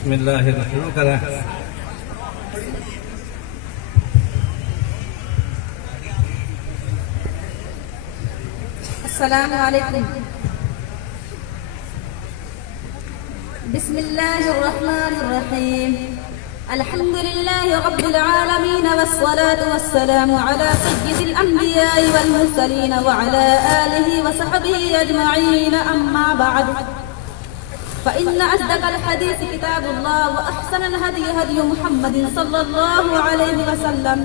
بسم اللہ شروع کریں. السلام علیکم. بسم اللہ الرحمن الرحیم. الحمد للہ رب العالمین والصلاة والسلام على سید الانبیاء والمرسلین وعلى آلہ وصحبہ اجمعین. اما بعد فإن أصدق الحديث كتاب الله وأحسن الهدي هدي محمد صلى الله عليه وسلم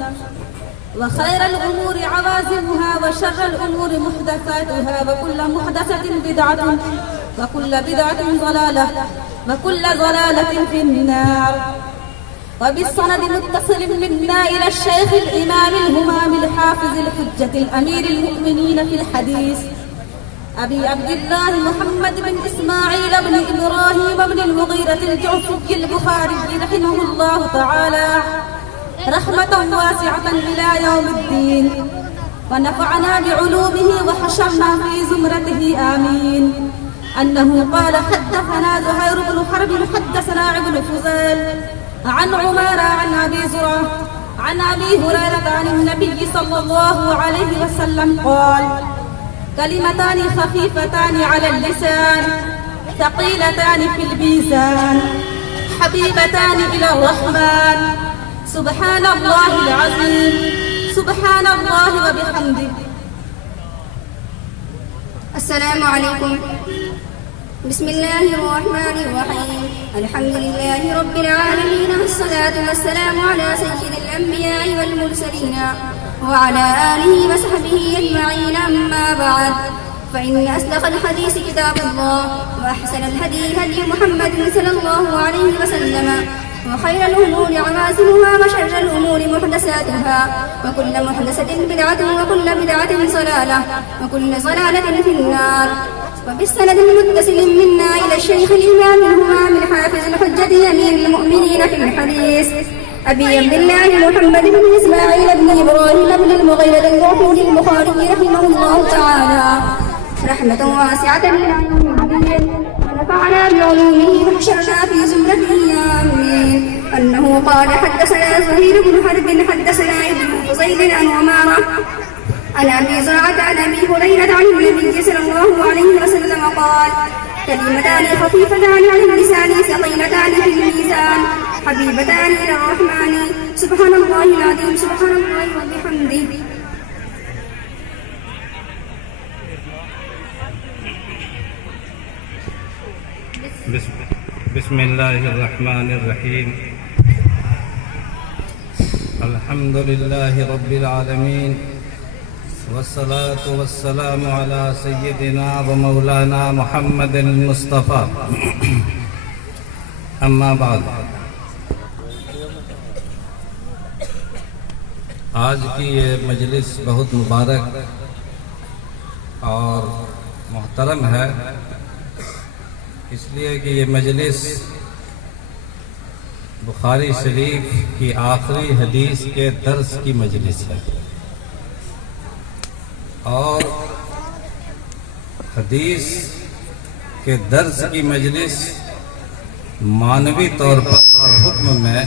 وخير الأمور عوازمها وشر الأمور محدثاتها وكل محدثة بدعة وكل بدعة ضلالة وكل ضلالة في النار. وبالسند متصل منا إلى الشيخ الإمام الهمام الحافظ الحجة الأمير المؤمنين في الحديث أبي عبد الله محمد بن إسماعيل بن إبراهيم بن المغيرة الجعفي البخاري رحمه الله تعالى رحمة واسعة إلى يوم الدين، ونفعنا بعلومه وحشرنا في زمرته آمين. أنه قال حدثنا زهير بن حرب حدثنا ابن فضيل عن عمارة عن أبي زرعة عن أبي هريرة عن النبي صلى الله عليه وسلم قال: كلمتان خفيفتان على اللسان ثقيلتان في الميزان حبيبتان إلى الرحمن سبحان الله العظيم سبحان الله وبحمده. السلام علیکم. بسم اللہ الرحمن الرحیم. الحمد للہ رب العالمین والصلاة والسلام على سید الانبیاء والمرسلین وعلى آلہ وصحبہ اجمعین. اما بعد فإن أصدق الحديث كتاب الله وأحسن الهدي هدي محمد صلى الله عليه وسلم وخير الأمور عوازمها وشر الأمور محدثاتها وكل محدثة بدعة وكل بدعة ضلالة وكل ضلالة في النار. وبالسند المتصل منا إلى الشيخ الإمام الهمام الحافظ الحجة أمير المؤمنين في الحديث أبي عبد الله محمد بن إسماعيل بن إبراهيم بن المغيرة الجعفي البخاري رحمه الله تعالى رحمة واسعة إلى يوم الدين، ونفعنا بعلومه وحشرنا في زمرته آمين. أنه قال حدثنا زهير بن حرب حدثنا ابن فضيل عن عمارة عن أبي زرعة عن أبي هريرة عن النبي صلى الله عليه وسلم قال: كلمتان خفيفتان على اللسان ثقيلتان في الميزان حبيبتان إلى الرحمن سبحان الله العظيم سبحان الله وبحمده. بسم اللہ الرحمن الرحیم. الحمد للہ رب العالمین والصلاة والسلام على سیدنا و مولانا محمد المصطفیٰ. اما بعد، آج کی یہ مجلس بہت مبارک اور محترم ہے، اس لیے کہ یہ مجلس بخاری شریف کی آخری حدیث کے درس کی مجلس ہے، اور حدیث کے درس کی مجلس معنوی طور پر اور حکم میں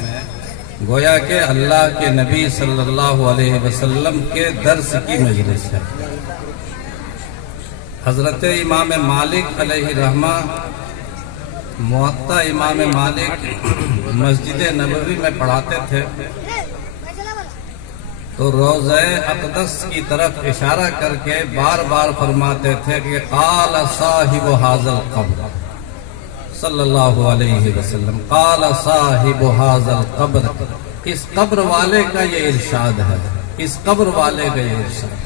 گویا کہ اللہ کے نبی صلی اللہ علیہ وسلم کے درس کی مجلس ہے. حضرت امام مالک علیہ رحمہ موطا امام مالک مسجد نبوی میں پڑھاتے تھے، تو روضہ اقدس کی طرف اشارہ کر کے بار بار فرماتے تھے کہ قال صاحب ھذا القبر صلی اللہ علیہ وسلم، قال صاحب ھذا القبر، اس قبر والے کا یہ ارشاد ہے، اس قبر والے کا یہ ارشاد.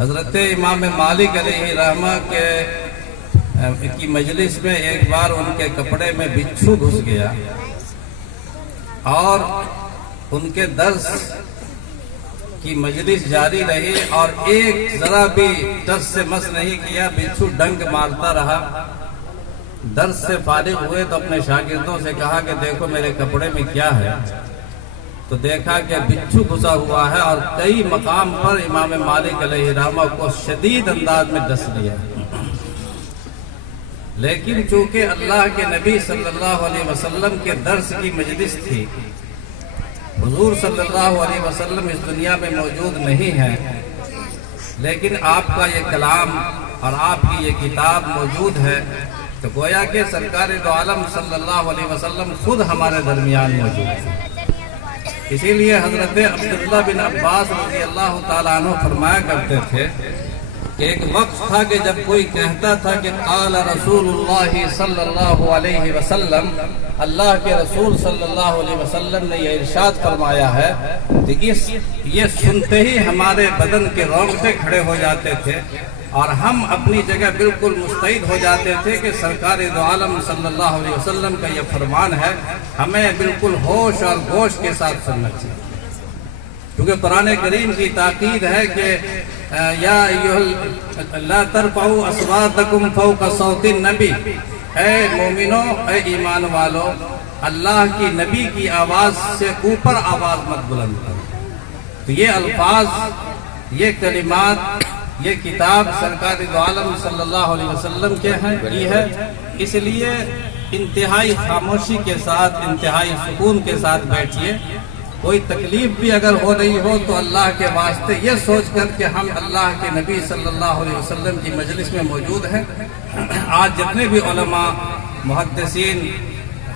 حضرت امام مالک علیہ رحمہ کی مجلس میں ایک بار ان کے کپڑے میں بچھو گھس گیا اور ان کے درس کی مجلس جاری رہی، اور ایک ذرا بھی درس سے مس نہیں کیا، بچھو ڈنک مارتا رہا. درس سے فارغ ہوئے تو اپنے شاگردوں سے کہا کہ دیکھو میرے کپڑے میں کیا ہے، تو دیکھا کہ بچھو گھسا ہوا ہے، اور کئی مقام پر امام مالک علیہ رحمہ کو شدید انداز میں ڈس لیا. لیکن چونکہ اللہ کے نبی صلی اللہ علیہ وسلم کے درس کی مجلس تھی، حضور صلی اللہ علیہ وسلم اس دنیا میں موجود نہیں ہے، لیکن آپ کا یہ کلام اور آپ کی یہ کتاب موجود ہے، تو گویا کہ سرکار دو عالم صلی اللہ علیہ وسلم خود ہمارے درمیان موجود ہے۔ اسی لیے حضرت عبداللہ بن عباس رضی اللہ تعالیٰ عنہ فرمایا کرتے تھے کہ ایک وقت تھا کہ جب کوئی کہتا تھا کہ قال رسول اللہ صلی اللہ علیہ وسلم، اللہ کے رسول صلی اللہ علیہ وسلم نے یہ ارشاد فرمایا ہے، تو یہ سنتے ہی ہمارے بدن کے رونگٹے کھڑے ہو جاتے تھے اور ہم اپنی جگہ بالکل مستعد ہو جاتے تھے کہ سرکار دو عالم صلی اللہ علیہ وسلم کا یہ فرمان ہے، ہمیں بالکل ہوش اور گوش کے ساتھ سننا چاہیے، کیونکہ قرآن کریم کی تاکید ہے کہ یا لا ترفعوا اصواتکم فوق صوت النبی، اے مومنو، اے ایمان والو، اللہ کی نبی کی آواز سے اوپر آواز مت بلند کرو۔ تو یہ الفاظ، یہ کلمات، یہ کتاب سرکار دو عالم صلی اللہ علیہ وسلم کے ہیں، یہ ہے، اس لیے انتہائی خاموشی کے ساتھ، انتہائی سکون کے ساتھ بیٹھیے۔ کوئی تکلیف بھی اگر ہو رہی ہو تو اللہ کے واسطے یہ سوچ کر کہ ہم اللہ کے نبی صلی اللہ علیہ وسلم کی مجلس میں موجود ہیں۔ آج جتنے بھی علماء، محدثین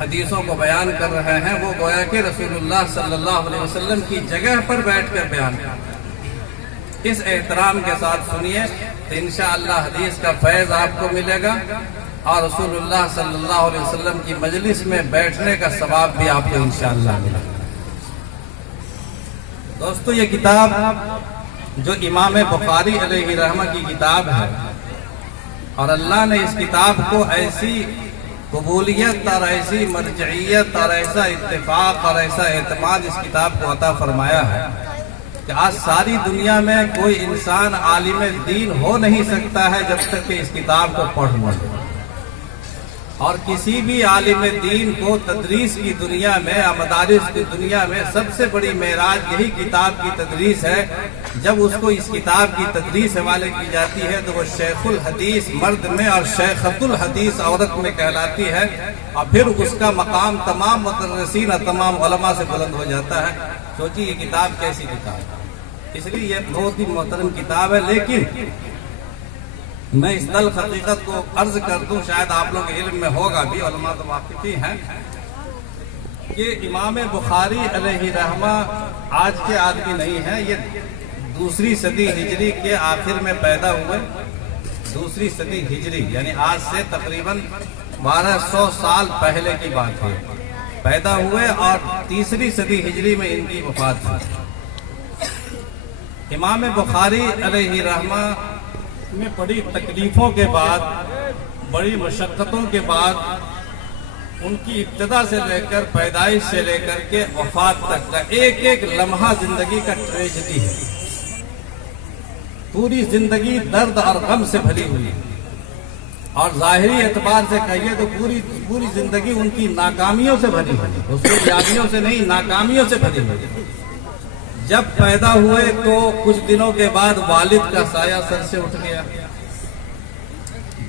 حدیثوں کو بیان کر رہے ہیں، وہ گویا کہ رسول اللہ صلی اللہ علیہ وسلم کی جگہ پر بیٹھ کر بیان کرتے ہیں۔ اس احترام کے ساتھ سنیے تو انشاءاللہ حدیث کا فیض آپ کو ملے گا اور رسول اللہ صلی اللہ علیہ وسلم کی مجلس میں بیٹھنے کا ثواب بھی آپ کو انشاءاللہ ملے گا۔ دوستو، یہ کتاب جو امام بخاری علیہ رحمہ کی کتاب ہے، اور اللہ نے اس کتاب کو ایسی قبولیت اور ایسی مرجعیت اور ایسا اتفاق اور ایسا اعتماد اس کتاب کو عطا فرمایا ہے کہ آج ساری دنیا میں کوئی انسان عالم دین ہو نہیں سکتا ہے جب تک کہ اس کتاب کو پڑھ نہ لے، اور کسی بھی عالم دین کو تدریس کی دنیا میں، مدارس کی دنیا میں سب سے بڑی معراج یہی کتاب کی تدریس ہے۔ جب اس کو اس کتاب کی تدریس حوالے کی جاتی ہے تو وہ شیخ الحدیث مرد میں اور شیخۃ الحدیث عورت میں کہلاتی ہے، اور پھر اس کا مقام تمام مدرسین اور تمام علماء سے بلند ہو جاتا ہے۔ سوچیے یہ کتاب کیسی کتاب ہے، اس لیے یہ بہت ہی محترم کتاب ہے۔ لیکن میں اس تلخ حقیقت کو عرض کر دوں، شاید آپ لوگ علم میں ہوگا بھی، علماء تو واقف ہی ہیں، کہ امام بخاری علیہ رحمہ آج کے آدمی نہیں ہیں، یہ دوسری صدی ہجری کے آخر میں پیدا ہوئے۔ دوسری صدی ہجری یعنی آج سے تقریباً 1200 سال پہلے کی بات ہے، پیدا ہوئے اور تیسری صدی ہجری میں ان کی وفات ہوئی۔ امام بخاری علیہ رحمہ میں بڑی تکلیفوں کے بعد، بڑی مشقتوں کے بعد، ان کی ابتدا سے لے کر، پیدائش سے لے کر کے وفات تک کا ایک ایک لمحہ زندگی کا ٹریجڈی ہے۔ پوری زندگی درد اور غم سے بھری ہوئی، اور ظاہری اعتبار سے کہیے تو پوری زندگی ان کی ناکامیوں سے بھری ہوئی، حصولیابیوں سے نہیں، ناکامیوں سے بھری ہوئی۔ جب پیدا ہوئے تو کچھ دنوں کے بعد والد کا سایہ سر سے اٹھ گیا،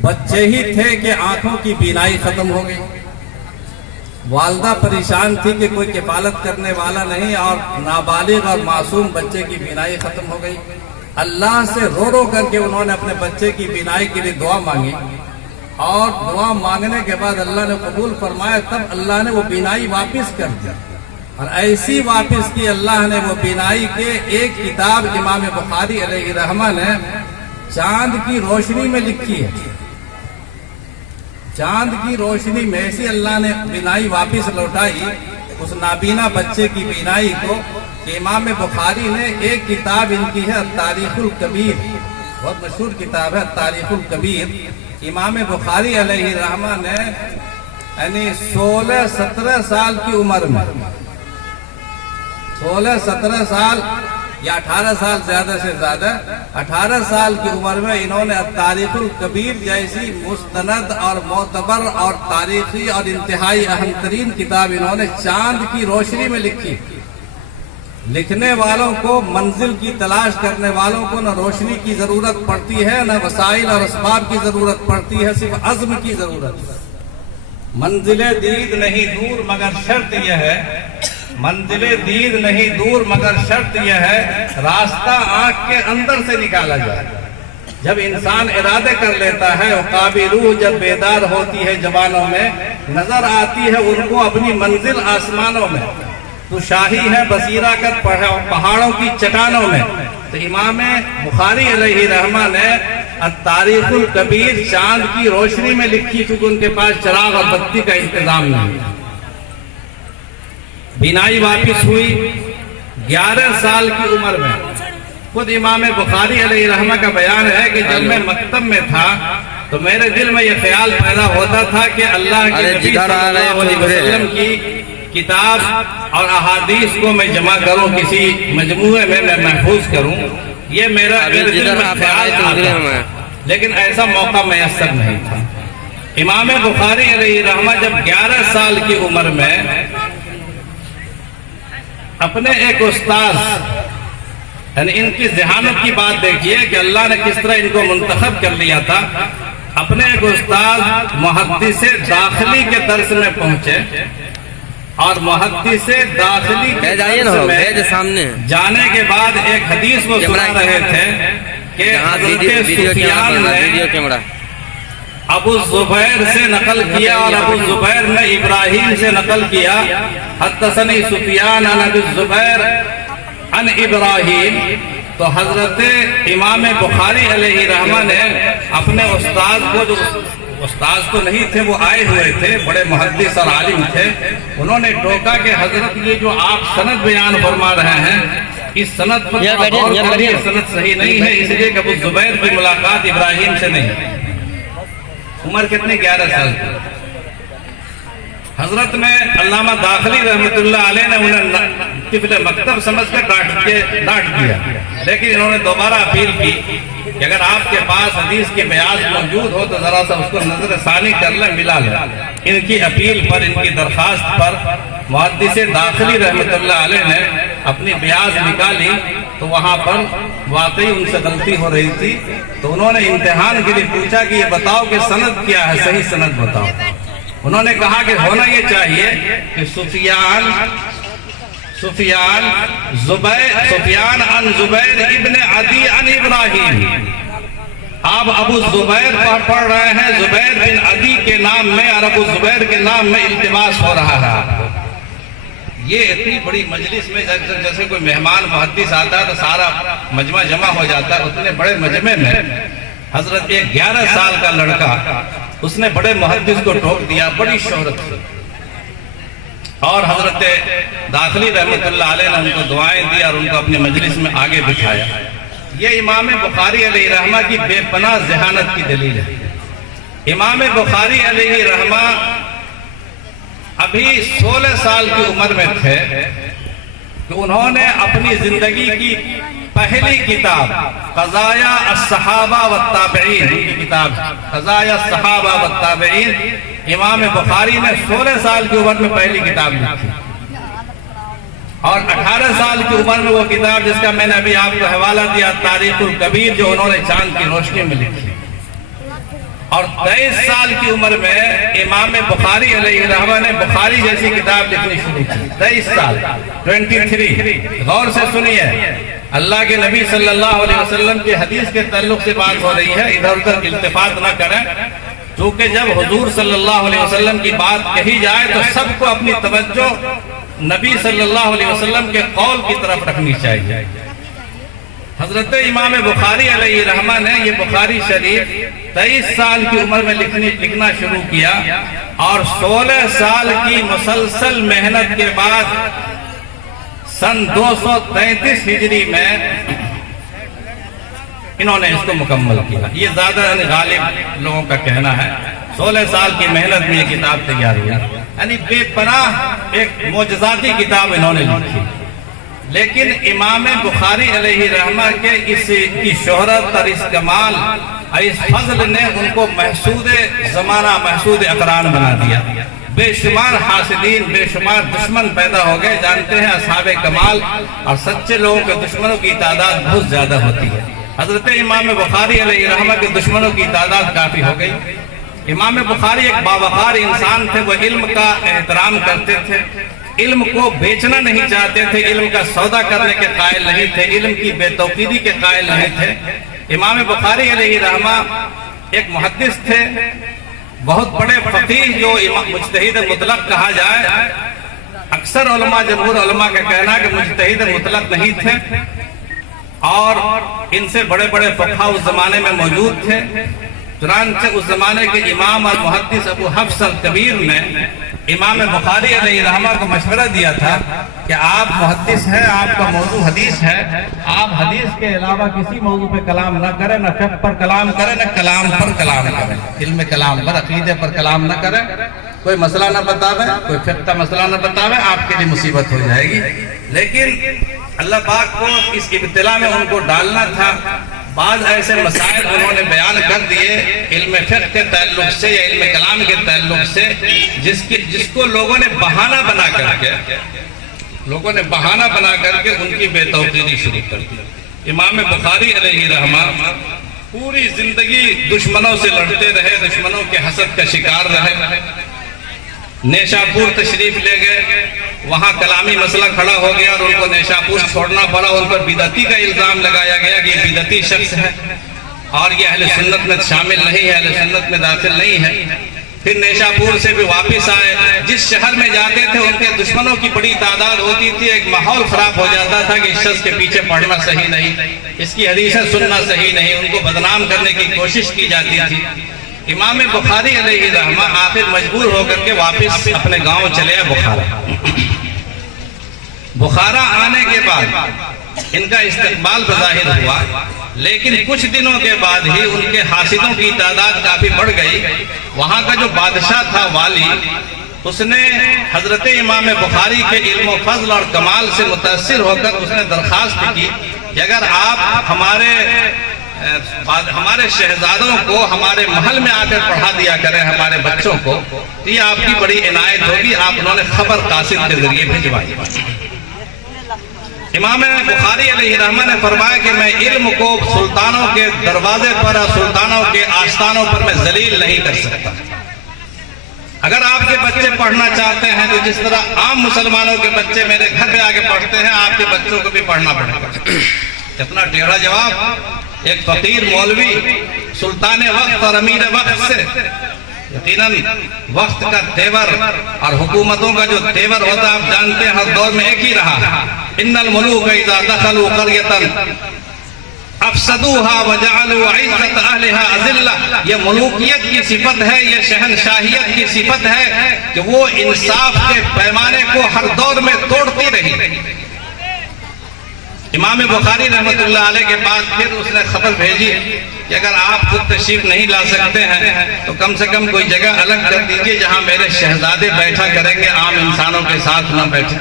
بچے ہی تھے کہ آنکھوں کی بینائی ختم ہو گئی، والدہ پریشان تھی کہ کوئی کفالت کرنے والا نہیں، اور نابالغ اور معصوم بچے کی بینائی ختم ہو گئی۔ اللہ سے رو رو کر کے انہوں نے اپنے بچے کی بینائی کے لیے دعا مانگی، اور دعا مانگنے کے بعد اللہ نے قبول فرمایا، تب اللہ نے وہ بینائی واپس کر دی، اور ایسی واپس کی اللہ نے وہ بینائی کے ایک کتاب امام بخاری علیہ رحمہ نے چاند کی روشنی میں لکھی ہے۔ چاند کی روشنی میں ایسی اللہ نے بینائی واپس لوٹائی اس نابینا بچے کی بینائی کو، کہ امام بخاری نے ایک کتاب ان کی ہے تاریخ الکبیر، بہت مشہور کتاب ہے تاریخ الکبیر۔ امام بخاری علیہ رحمہ نے یعنی 16-17 سال کی عمر میں، 16-17 سال یا 18 سال زیادہ سے زیادہ، 18 سال کی عمر میں انہوں نے تاریخ الکبیر جیسی مستند اور معتبر اور تاریخی اور انتہائی اہم ترین کتاب انہوں نے چاند کی روشنی میں لکھی۔ لکھنے والوں کو منزل کی تلاش کرنے والوں کو نہ روشنی کی ضرورت پڑتی ہے، نہ وسائل اور اسباب کی ضرورت پڑتی ہے، صرف عزم کی ضرورت ہے۔ منزل دید نہیں دور مگر شرط یہ ہے، منزل دید نہیں دور مگر شرط یہ ہے، راستہ آنکھ کے اندر سے نکالا جائے۔ جب انسان ارادے کر لیتا ہے، عقابی روح جب بیدار ہوتی ہے زبانوں میں، نظر آتی ہے ان کو اپنی منزل آسمانوں میں، تو شاہی ہے بصیرت پہاڑوں کی چٹانوں میں۔ تو امام بخاری علیہ رحمہ نے التاریخ الکبیر چاند کی روشنی میں لکھی، چونکہ ان کے پاس چراغ اور بتی کا انتظام نہیں۔ بینائی واپس ہوئی 11 سال کی عمر میں۔ خود امام بخاری علیہ رحمہ کا بیان ہے کہ جب میں مکتب میں تھا تو میرے دل میں یہ خیال پیدا ہوتا تھا کہ اللہ کے نبی صلی اللہ علیہ وسلم کی کتاب اور احادیث کو میں جمع کروں، کسی مجموعے میں میں محفوظ کروں، یہ میرے دل میں خیال آتا، لیکن ایسا موقع میسر نہیں تھا۔ امام بخاری علیہ رحمہ جب 11 سال کی عمر میں اپنے ایک استاذ، یعنی ان کی ذہانت کی بات دیکھیے کہ اللہ نے کس طرح ان کو منتخب کر لیا تھا، اپنے ایک استاذ محدث داخلی کے درس میں پہنچے، اور محدث داخلی کے درس میں جانے کے بعد ایک حدیث کو سنا رہے تھے کہ حضرت سفیان نے ابو زبیر سے نقل کیا، اور ابو زبیر نے ابراہیم سے نقل کیا، حدثنی سفیان عن ابی زبیر عن ابراہیم۔ تو حضرت امام بخاری علیہ رحمہ نے اپنے استاذ کو، جو استاذ تو نہیں تھے، وہ آئے ہوئے تھے، بڑے محدث اور عالم تھے، انہوں نے ٹوکا کہ حضرت یہ جو آپ سند بیان فرما رہے ہیں، اس سند پر غور کریے، سند صحیح نہیں ہے، اس لیے کہ ابو زبیر کی ملاقات ابراہیم سے نہیں۔ عمر کتنے؟ 11 سال کی۔ حضرت نے علامہ داخلی رحمت اللہ علیہ نے انہیں طفل مکتب سمجھ کر ڈانٹ دیا، لیکن انہوں نے دوبارہ اپیل کی کہ اگر آپ کے پاس حدیث کی بیاض موجود ہو تو ذرا سا اس کو نظر ثانی کر لیں، ملا لیں۔ ان کی اپیل پر، ان کی درخواست پر محدث داخلی رحمت اللہ علیہ نے اپنی بیاض نکالی، تو وہاں پر واقعی ان سے غلطی ہو رہی تھی، تو انہوں نے امتحان کے لیے پوچھا کہ یہ بتاؤ کہ سند کیا ہے، صحیح سند بتاؤ۔ انہوں نے کہا کہ ہونا یہ چاہیے کہ سفیان عن زبیر ابن عدی عن ابراہیم، آپ ابو زبیر پڑھ رہے ہیں زبیر بن عدی کے نام میں، اور ابو زبیر کے نام میں التباس ہو رہا ہے۔ یہ اتنی بڑی مجلس میں جیسے کوئی مہمان محدث آتا ہے تو سارا مجمع جمع ہو جاتا ہے، اتنے بڑے مجمع میں حضرت ایک 11 سال کا لڑکا، اس نے بڑے محدث کو ٹوک دیا، بڑی شہرت تھی، اور حضرت داخلی رحمت اللہ علیہ نے ان کو دعائیں دی اور ان کو اپنے مجلس میں آگے بٹھایا۔ یہ امام بخاری علیہ رحمہ کی بے پناہ ذہانت کی دلیل ہے۔ امام بخاری علیہ رحمہ ابھی 16 سال کی عمر میں تھے کہ انہوں نے اپنی زندگی کی پہلی کتاب قضایا الصحابہ والتابعین، کی کتاب قضایا الصحابہ والتابعین، امام بخاری نے 16 سال کی عمر میں پہلی کتاب لکھی، اور 18 سال کی عمر میں وہ کتاب جس کا میں نے ابھی آپ کو حوالہ دیا تاریخ الکبیر، جو انہوں نے چاند کی روشنی میں لکھی، اور 23 سال کی عمر میں امام بخاری علیہ رحمہ نے بخاری جیسی کتاب لکھنی شروع کی۔ 23 سال 23۔ غور سے سنیے، اللہ کے نبی صلی اللہ علیہ وسلم کی حدیث کے تعلق سے بات ہو رہی ہے، ادھر ادھر التفات نہ کریں، چونکہ جب حضور صلی اللہ علیہ وسلم کی بات کہی جائے تو سب کو اپنی توجہ نبی صلی اللہ علیہ وسلم کے قول کی طرف رکھنی چاہیے۔ حضرت امام بخاری علیہ رحمہ نے یہ بخاری شریف 23 سال کی عمر میں لکھنا شروع کیا، اور 16 سال کی مسلسل محنت کے بعد سن 233 ہجری میں انہوں نے اس کو مکمل کیا۔ یہ زیادہ غالب لوگوں کا کہنا ہے، 16 سال کی محنت میں یہ کتاب تیار ہوئی، یعنی بے پناہ ایک معجزاتی کتاب انہوں نے لکھی۔ لیکن امام بخاری علیہ رحمہ کے اس کی شہرت اور اس کمال اور اس فضل نے ان کو محسود زمانہ، محسود اقران بنا دیا۔ بے شمار حاسدین، بے شمار دشمن پیدا ہو گئے. جانتے ہیں اصحاب کمال اور سچے لوگوں کے دشمنوں کی تعداد بہت زیادہ ہوتی ہے. حضرت امام بخاری علیہ رحمہ کے دشمنوں کی تعداد کافی ہو گئی. امام بخاری ایک باوقار انسان تھے. وہ علم کا احترام کرتے تھے، علم کو بیچنا نہیں چاہتے تھے، علم کا سودا کرنے کے قائل نہیں تھے، علم کی بے توقیدی کے قائل نہیں تھے. امام بخاری علیہ رحمہ ایک محدث تھے، بہت بڑے فقیہ جو مجتہد مطلق کہا جائے. اکثر علماء، جمہور علماء کا کہنا کہ مجتہد مطلق نہیں تھے، اور ان سے بڑے بڑے فقہاء اس زمانے میں موجود تھے. چنانچہ اس زمانے کے امام اور محدث ابو حفص الکبیر نے امام بخاری علیہ رحمہ کو مشورہ دیا تھا کہ آپ محدث ہیں، آپ کا موضوع حدیث ہے، آپ حدیث کے علاوہ کسی موضوع پہ کلام نہ کریں، نہ فقہ پر کلام کریں، نہ کلام پر کلام کریں، علم کلام پر، عقیدے پر کلام نہ کریں، کوئی مسئلہ نہ بتاویں، کوئی فقہ کا مسئلہ نہ بتاویں، آپ کے لیے مصیبت ہو جائے گی. لیکن اللہ پاک کو اس ابتلا میں ان کو ڈالنا تھا. بعض ایسے مسائل انہوں نے بیان کر دیے علم فقہ کے تعلق سے یا علم کلام کے تعلق سے، جس کو لوگوں نے بہانہ بنا کر کے ان کی بے توقیری شروع کر دی. امام بخاری علیہ رحمہ پوری زندگی دشمنوں سے لڑتے رہے، دشمنوں کے حسد کا شکار رہے. نیشاپور تشریف لے گئے، وہاں کلامی مسئلہ کھڑا ہو گیا اور ان کو نیشاپور چھوڑنا پڑا. ان پر بدعتی کا الزام لگایا گیا کہ یہ بدعتی شخص ہے اور یہ اہل سنت میں شامل نہیں ہے، اہل سنت میں داخل نہیں ہے. پھر نیشاپور سے بھی واپس آئے. جس شہر میں جاتے تھے ان کے دشمنوں کی بڑی تعداد ہوتی تھی. ایک ماحول خراب ہو جاتا تھا کہ اس شخص کے پیچھے پڑھنا صحیح نہیں، اس کی حدیثیں سننا صحیح نہیں، ان کو بدنام کرنے کی کوشش کی جاتی تھی. امام بخاری علیہ رحمہ آخر مجبور ہو کر کے واپس اپنے گاؤں چلے بخارا. بخارا آنے کے بعد ان کا استقبال بظاہر ہوا، لیکن کچھ دنوں کے بعد ہی ان کے حاسدوں کی تعداد کافی بڑھ گئی. وہاں کا جو بادشاہ تھا، والی، اس نے حضرت امام بخاری کے علم و فضل اور کمال سے متاثر ہو کر اس نے درخواست کی کہ اگر آپ ہمارے شہزادوں کو ہمارے محل میں آ کر پڑھا دیا کریں ہمارے بچوں کو، تو یہ آپ کی بڑی عنایت ہوگی. آپ انہوں نے خبر قاصد کے ذریعے بھجوائی. امام بخاری علیہ رحمہ نے فرمایا کہ میں علم کو سلطانوں کے دروازے پر اور سلطانوں کے آستانوں پر میں ذلیل نہیں کر سکتا. اگر آپ کے بچے پڑھنا چاہتے ہیں تو جس طرح عام مسلمانوں کے بچے میرے گھر پہ آ کے پڑھتے ہیں، آپ کے بچوں کو بھی پڑھنا پڑے گا. کتنا ٹیڑھا جواب! ایک فقیر مولوی سلطان وقت اور امیر وقت سے، یقیناً وقت کا تیور اور حکومتوں کا جو تیور ہوتا آپ جانتے ہیں ہر دور میں ایک ہی رہا. ان الملوک اذا دخلوا قرية افسدوها وجعلوا عزت اهلها اذلہ. یہ ملوکیت کی صفت ہے، یہ شہنشاہیت کی صفت ہے کہ وہ انصاف کے پیمانے کو ہر دور میں توڑتی رہی. امام بخاری رحمت اللہ علیہ کے بعد پھر اس نے خبر بھیجی کہ اگر آپ خود تشریف نہیں لا سکتے ہیں تو کم سے کم کوئی جگہ الگ کر دیجئے جہاں میرے شہزادے بیٹھا کریں گے، عام انسانوں کے ساتھ نہ بیٹھیں.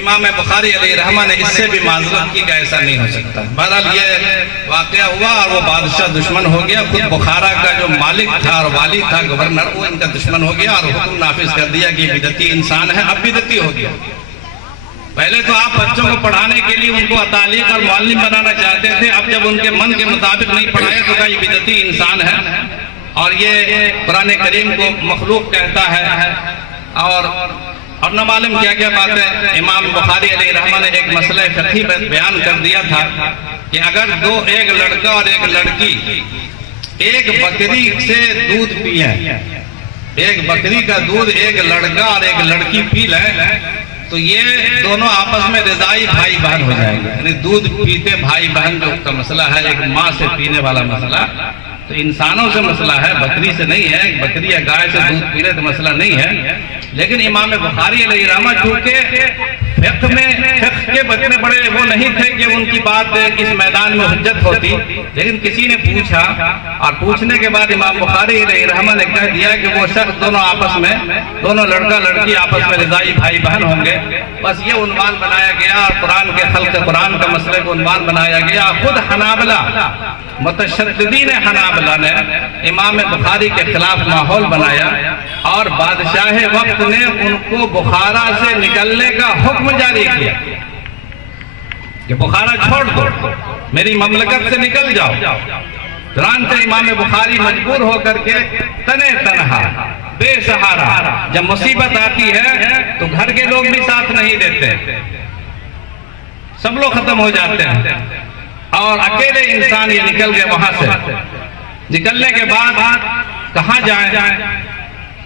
امام بخاری علیہ رحمہ نے اس سے بھی معذرت کی کہ ایسا نہیں ہو سکتا. بہرحال یہ واقعہ ہوا اور وہ بادشاہ دشمن ہو گیا. خود بخارا کا جو مالک تھا اور والی تھا، گورنر، وہ ان کا دشمن ہو گیا اور حکم نافذ کر دیا کہ یہ بدعتی انسان ہے. اب بدعتی ہو گیا. پہلے تو آپ بچوں کو پڑھانے کے لیے ان کو تعلیم اور معلم بنانا چاہتے تھے. اب جب ان کے من کے مطابق نہیں پڑھائے تو کہا یہ بدعتی انسان ہے اور یہ قرآن کریم کو مخلوق کہتا ہے اور نہ معلوم کیا کیا باتیں. امام بخاری علیہ رحمہ نے ایک مسئلہ فقہی بیان کر دیا تھا کہ اگر ایک لڑکا اور ایک لڑکی ایک بکری سے دودھ پیئیں، ایک بکری کا دودھ ایک لڑکا اور ایک لڑکی پی لیں تو یہ دونوں آپس میں رضائی بھائی بہن ہو جائیں گے. یعنی دودھ پیتے بھائی بہن جو کا مسئلہ ہے، ایک ماں سے پینے والا مسئلہ، تو انسانوں سے مسئلہ ہے، بکری سے نہیں ہے. بکری یا گائے سے دودھ پینے تو مسئلہ نہیں ہے. لیکن امام بخاری علیہ رحمہ چونکہ فقہ کے اتنے بڑے وہ نہیں تھے کہ ان کی بات اس میدان میں حجت ہوتی، لیکن کسی نے پوچھا اور پوچھنے کے بعد امام بخاری علیہ رحمہ نے کہہ دیا کہ وہ شخص دونوں لڑکا لڑکی آپس میں رضائی بھائی بہن ہوں گے، بس یہ عنوان بنایا گیا اور قرآن کے خلق قرآن کا مسئلے کو عنوان بنایا گیا۔ خود حنابلہ متشددین حنابلہ نے امام بخاری کے خلاف ماحول بنایا اور بادشاہ وقت نے ان کو بخارا سے نکلنے کا حکم جاری کیا کہ بخارا چھوڑ دو، میری مملکت سے نکل جاؤ۔ چنانچہ امام بخاری مجبور ہو کر کے تنے تنہا بے سہارا، جب مصیبت آتی ہے تو گھر کے لوگ بھی ساتھ نہیں دیتے، سب لوگ ختم ہو جاتے ہیں اور اکیلے انسان یہ نکل گئے وہاں سے۔ نکلنے کے بعد کہاں جائیں،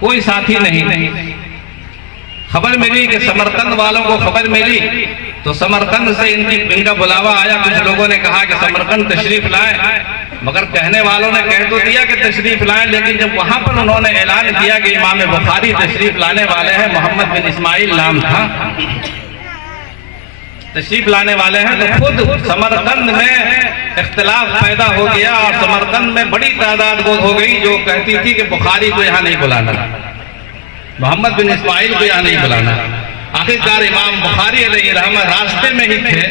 کوئی ساتھی نہیں۔ خبر ملی کہ سمرقند والوں کو خبر ملی تو سمرقند سے ان کا بلاوا آیا۔ کچھ لوگوں نے کہا کہ سمرقند تشریف لائیں، مگر کہنے والوں نے کہہ تو دیا کہ تشریف لائیں، لیکن جب وہاں پر انہوں نے اعلان کیا کہ امام بخاری تشریف لانے والے ہیں، محمد بن اسماعیل نام تھا، تشریف لانے والے ہیں، تو خود سمرقند میں اختلاف پیدا ہو گیا اور سمرقند میں بڑی تعداد ہو گئی جو کہتی تھی کہ بخاری کو یہاں نہیں بلانا، محمد بن اسماعیل کو یہاں نہیں بلانا۔ آخرکار امام بخاری علیہ رحمہ راستے میں ہی تھے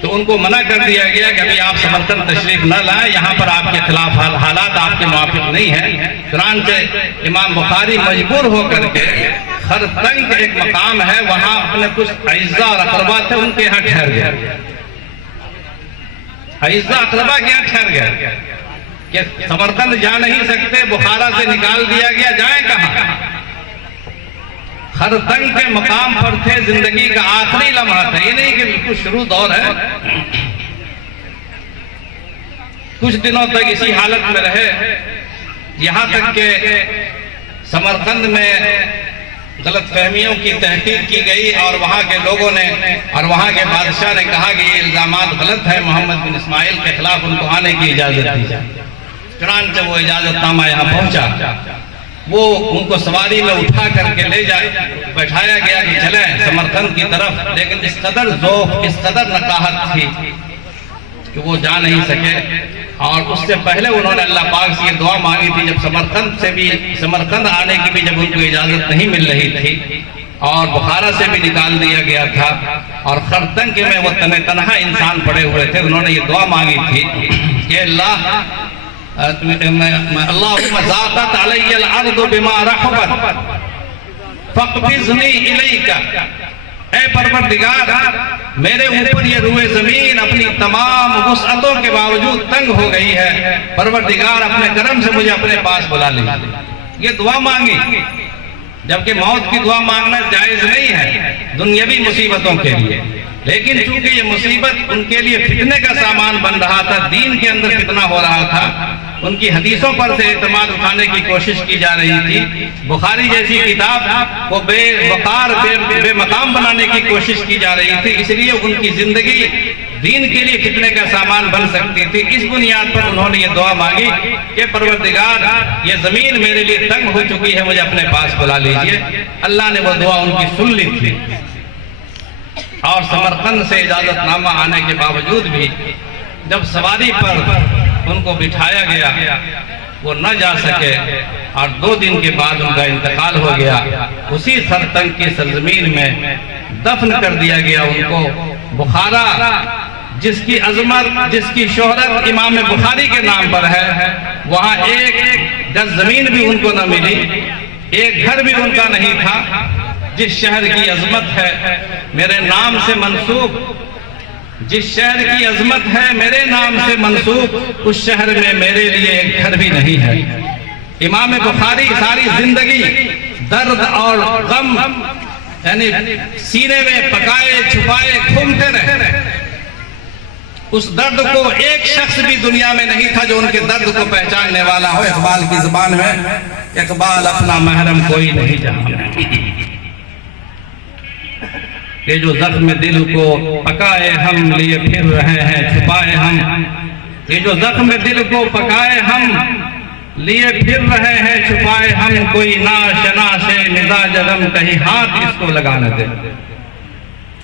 تو ان کو منع کر دیا گیا کہ ابھی آپ سمرقند تشریف نہ لائیں، یہاں پر آپ کے خلاف حالات آپ کے موافق نہیں ہیں۔ چنانچہ امام بخاری مجبور ہو کر کے خرطنگ ایک مقام ہے، وہاں اپنے کچھ اعزاء اور اقربا تھے ان کے یہاں ٹھہر گئے، اعزاء اقربا کے یہاں ٹھہر گئے کہ سمرقند جا نہیں سکتے، بخارا سے نکال دیا گیا، جائیں کہاں؟ خرطنگ کے مقام پر تھے، زندگی کا آخری لمحہ تھا، یہ نہیں کہ بالکل شروع دور ہے۔ کچھ دنوں تک اسی حالت میں رہے، یہاں تک کہ سمرقند میں غلط فہمیوں کی تحقیق کی گئی اور وہاں کے لوگوں نے اور وہاں کے بادشاہ نے کہا کہ یہ الزامات غلط ہے، محمد بن اسماعیل کے خلاف ان کو آنے کی اجازت دی جائے۔ چنانچہ وہ اجازت نامہ یہاں پہنچا، وہ ان کو سواری میں اٹھا کر کے لے جائے، بیٹھایا گیا کہ چلیں سمرقند کی طرف، لیکن اس قدر ذوق، اس قدر نقاہت تھی کہ وہ جا نہیں سکے۔ اور اس سے پہلے انہوں نے اللہ پاک سے یہ دعا مانگی تھی، جب سمرقند آنے کی بھی جب ان کو اجازت نہیں مل رہی تھی اور بخارا سے بھی نکال دیا گیا تھا اور خرطنگ میں وہ تنہا انسان پڑے ہوئے تھے، انہوں نے یہ دعا مانگی تھی کہ اللہم ذاقت علی الارض بما رحبت فاقبضنی الیک، اے پروردگار میرے اوپر یہ روئے زمین اپنی تمام وسعتوں کے باوجود تنگ ہو گئی ہے، پروردگار اپنے کرم سے مجھے اپنے پاس بلا لیجیے۔ یہ دعا مانگی، جبکہ موت کی دعا مانگنا جائز نہیں ہے دنیاوی مصیبتوں کے لیے، لیکن چونکہ یہ مصیبت ان کے لیے فتنے کا سامان بن رہا تھا، دین کے اندر فتنہ ہو رہا تھا، ان کی حدیثوں پر سے اعتماد اٹھانے کی کوشش کی جا رہی تھی، بخاری جیسی کتاب کو بے وقار بے مقام بنانے کی کوشش کی جا رہی تھی، اس لیے ان کی زندگی دین کے لیے فتنے کا سامان بن سکتی تھی۔ اس بنیاد پر انہوں نے یہ دعا مانگی کہ پروردگار یہ زمین میرے لیے تنگ ہو چکی ہے، مجھے اپنے پاس بلا لیجئے۔ اللہ نے وہ دعا ان کی سن لی تھی اور سمرقند سے اجازت نامہ آنے کے باوجود بھی جب سواری پر ان کو بٹھایا گیا وہ نہ جا سکے اور 2 دن کے بعد ان کا انتقال ہو گیا، اسی خرطنگ کی سرزمین میں دفن کر دیا گیا ان کو۔ بخارا جس کی عظمت، جس کی شہرت امام بخاری کے نام پر ہے، وہاں ایک گز زمین بھی ان کو نہ ملی، ایک گھر بھی ان کا نہیں تھا۔ جس شہر کی عظمت ہے میرے نام سے منسوب، جس شہر کی عظمت ہے میرے نام سے منسوب، اس شہر میں میرے لیے ایک گھر بھی نہیں ہے۔ امام بخاری ساری زندگی درد اور غم یعنی سینے میں پکائے چھپائے گھومتے رہے، اس درد کو ایک شخص بھی دنیا میں نہیں تھا جو ان کے درد کو پہچاننے والا ہو۔ اقبال کی زبان میں اقبال اپنا محرم کوئی نہیں جانتا، کہ جو زخم دل کو پکائے ہم لیے پھر رہے ہیں چھپائے ہم، یہ جو زخم دل کو پکائے ہم لیے پھر رہے ہیں چھپائے ہم، کوئی ناشنا سے مزاج غم کہیں ہاتھ اس کو لگانا دے،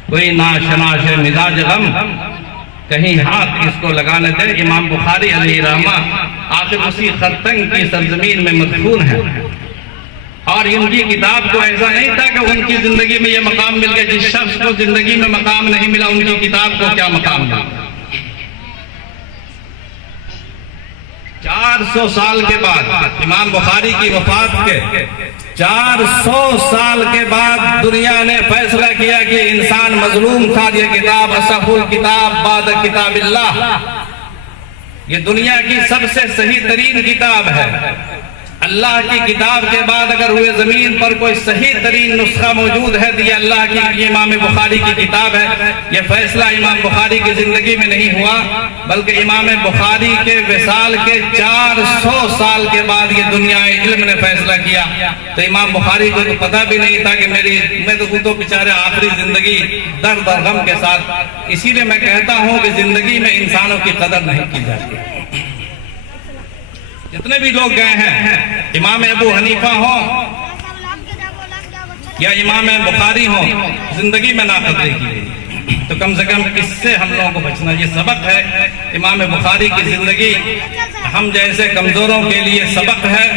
کوئی ناشنا سے مزاج غم کہیں ہاتھ اس کو لگانے دے۔ امام بخاری علیہ رحمہ آخر اسی خرطنگ کی سرزمین میں مدفون ہے، اور ان کی کتاب کو ایسا نہیں تھا کہ ان کی زندگی میں یہ مقام مل گیا۔ جس شخص کو زندگی میں مقام نہیں ملا، ان کی کتاب کو کیا مقام ملا۔ 400 سال کے بعد امام بخاری کی وفات کے 400 سال کے بعد دنیا نے فیصلہ کیا کہ انسان مظلوم تھا۔ یہ کتاب اصح الکتاب بعد کتاب اللہ، یہ دنیا کی سب سے صحیح ترین کتاب ہے۔ اللہ کی کتاب کے بعد اگر ہوئے زمین پر کوئی صحیح ترین نسخہ موجود ہے تو یہ اللہ کی، یہ امام بخاری کی کتاب ہے۔ یہ فیصلہ امام بخاری کی زندگی میں نہیں ہوا، بلکہ امام بخاری کے وصال کے 400 سال کے بعد یہ دنیا علم نے فیصلہ کیا۔ تو امام بخاری کو تو پتہ بھی نہیں تھا کہ میں تو بیچارے آخری زندگی درد اور غم کے ساتھ۔ اسی لیے میں کہتا ہوں کہ زندگی میں انسانوں کی قدر نہیں کی جاتی۔ جتنے بھی لوگ گئے ہیں، امام ابو حنیفہ ہوں یا امام بخاری ہوں، زندگی میں ناقدری کی گئی، تو کم سے کم اس سے ہم لوگوں کو بچنا۔ یہ سبق ہے امام بخاری کی زندگی، ہم جیسے کمزوروں کے لیے سبق ہے،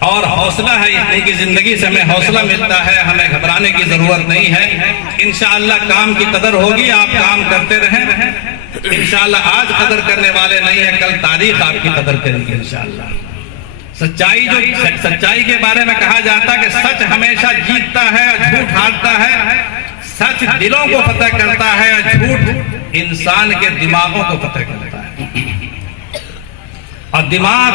اور حوصلہ ہے۔ ان کی زندگی سے ہمیں حوصلہ ملتا ہے، ہمیں گھبرانے کی ضرورت نہیں ہے۔ انشاءاللہ کام کی قدر ہوگی، آپ کام کرتے رہیں۔ انشاءاللہ آج قدر کرنے والے نہیں ہیں، کل تاریخ آپ کی قدر کرے گی انشاءاللہ۔ سچائی کے بارے میں کہا جاتا ہے کہ سچ ہمیشہ جیتتا ہے اور جھوٹ ہارتا ہے۔ سچ دلوں کو فتح کرتا ہے اور جھوٹ انسان کے دماغوں کو فتح کرتا ہے، اور دماغ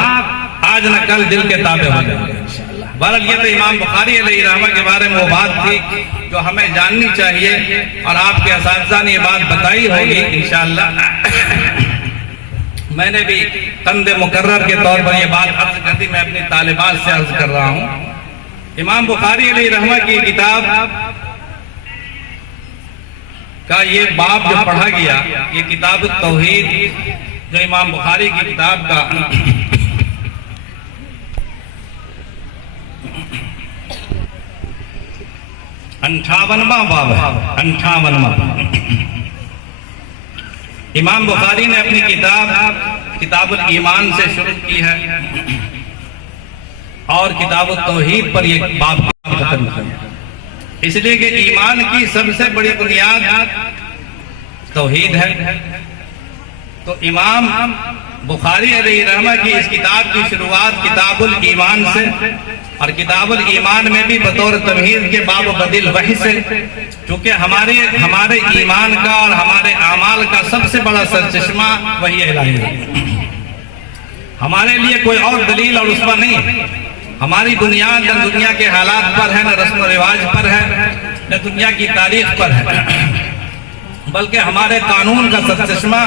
آج نہ کل دل کے تابع ہو جائے گا انشاءاللہ۔ بہرحال یہ تو امام بخاری علیہ رحمہ کے بارے میں وہ بات تھی جو ہمیں جاننی چاہیے، اور آپ کے اساتذہ نے یہ بات بتائی ہوگی انشاءاللہ۔ میں نے بھی قند مقرر کے طور پر یہ بات عرض کر دی، میں اپنی طالبات سے عرض کر رہا ہوں۔ امام بخاری علیہ رحمہ کی کتاب کا یہ باب جو پڑھا گیا، یہ کتاب التوحید جو امام بخاری کی کتاب کا 58واں باب ہے، 58واں۔ امام بخاری نے اپنی کتاب الایمان سے شروع کی ہے، اور کتاب التوحید پر یہ باب ختم کیا، اس لیے کہ ایمان کی سب سے بڑی بنیاد توحید ہے۔ تو امام بخاری علیہ رحمہ کی اس کتاب کی شروعات کتاب الایمان سے، اور کتاب الایمان میں بھی بطور تمہید کے باب بدل وحی سے، چونکہ ہمارے ایمان کا اور ہمارے اعمال کا سب سے بڑا سرچشمہ وحی الہی ہے۔ ہمارے لیے کوئی اور دلیل اور اسوہ نہیں ہے۔ ہماری بنیاد نہ دنیا کے حالات پر ہے، نہ رسم و رواج پر ہے، نہ دنیا کی تاریخ پر ہے، بلکہ ہمارے قانون کا سرچشمہ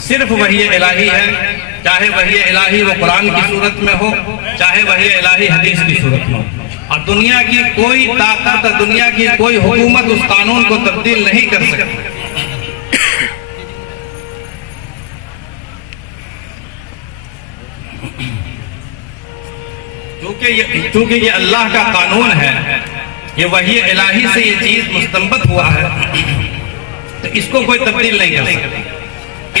صرف وحی الہی ہے، چاہے وحی الہی وہ قرآن کی صورت میں ہو، چاہے وحی الہی حدیث کی صورت میں ہو۔ اور دنیا کی کوئی طاقت، دنیا کی کوئی حکومت اس قانون کو تبدیل نہیں کر سکتی۔ چونکہ یہ اللہ کا قانون ہے، یہ وحی الہی سے یہ چیز مستنبت ہوا ہے، تو اس کو کوئی تبدیل نہیں کر سکتا۔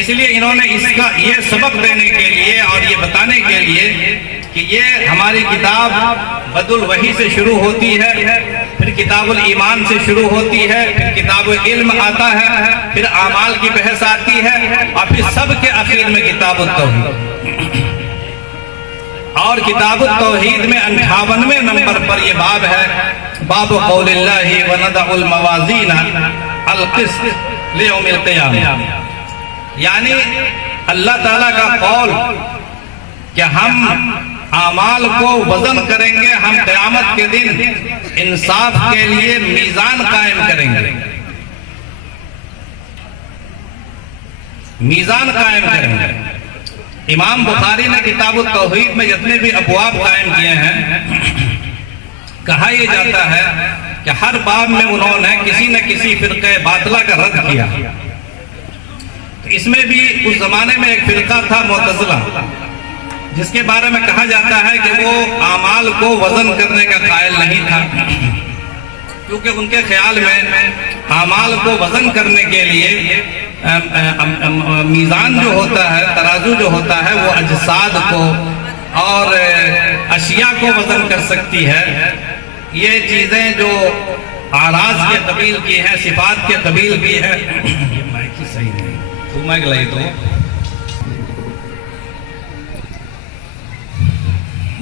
اس لیے انہوں نے اس کا یہ سبق دینے کے لیے اور یہ بتانے کے لیے کہ یہ ہماری کتاب بدل الوحی سے شروع ہوتی ہے، پھر کتاب الایمان سے شروع ہوتی ہے، پھر کتاب العلم آتا ہے، پھر اعمال کی بحث آتی ہے، اور پھر سب کے اخیر میں کتاب التوحید۔ اور کتاب التوحید میں 58ویں نمبر پر یہ باب ہے، باب قول اللہ وَنَضَعُ الْمَوَازِينَ الْقِسْطَ لِيَوْمِ الْقِيَامَةِ، یعنی اللہ تعالیٰ کا قول کہ ہم اعمال کو وزن کریں گے، ہم قیامت کے دن انصاف کے لیے میزان قائم کریں گے، میزان قائم کریں گے۔ امام بخاری نے کتاب التوحید میں جتنے بھی ابواب قائم کیے ہیں، کہا یہ جاتا ہے کہ ہر باب میں انہوں نے کسی نہ کسی فرقہ باطلہ کا رد کیا۔ اس میں بھی اس زمانے میں ایک فرقہ تھا معتزلہ، جس کے بارے میں کہا جاتا ہے کہ وہ اعمال کو وزن کرنے کا قائل نہیں تھا، کیونکہ ان کے خیال میں اعمال کو وزن کرنے کے لیے میزان جو ہوتا ہے، ترازو جو ہوتا ہے، وہ اجساد کو اور اشیاء کو وزن کر سکتی ہے۔ یہ چیزیں جو اعراض کے قبیل کی ہیں، صفات کے قبیل کی ہیں، یہ مائک ہی صحیح نہیں، تو مائک لائی تو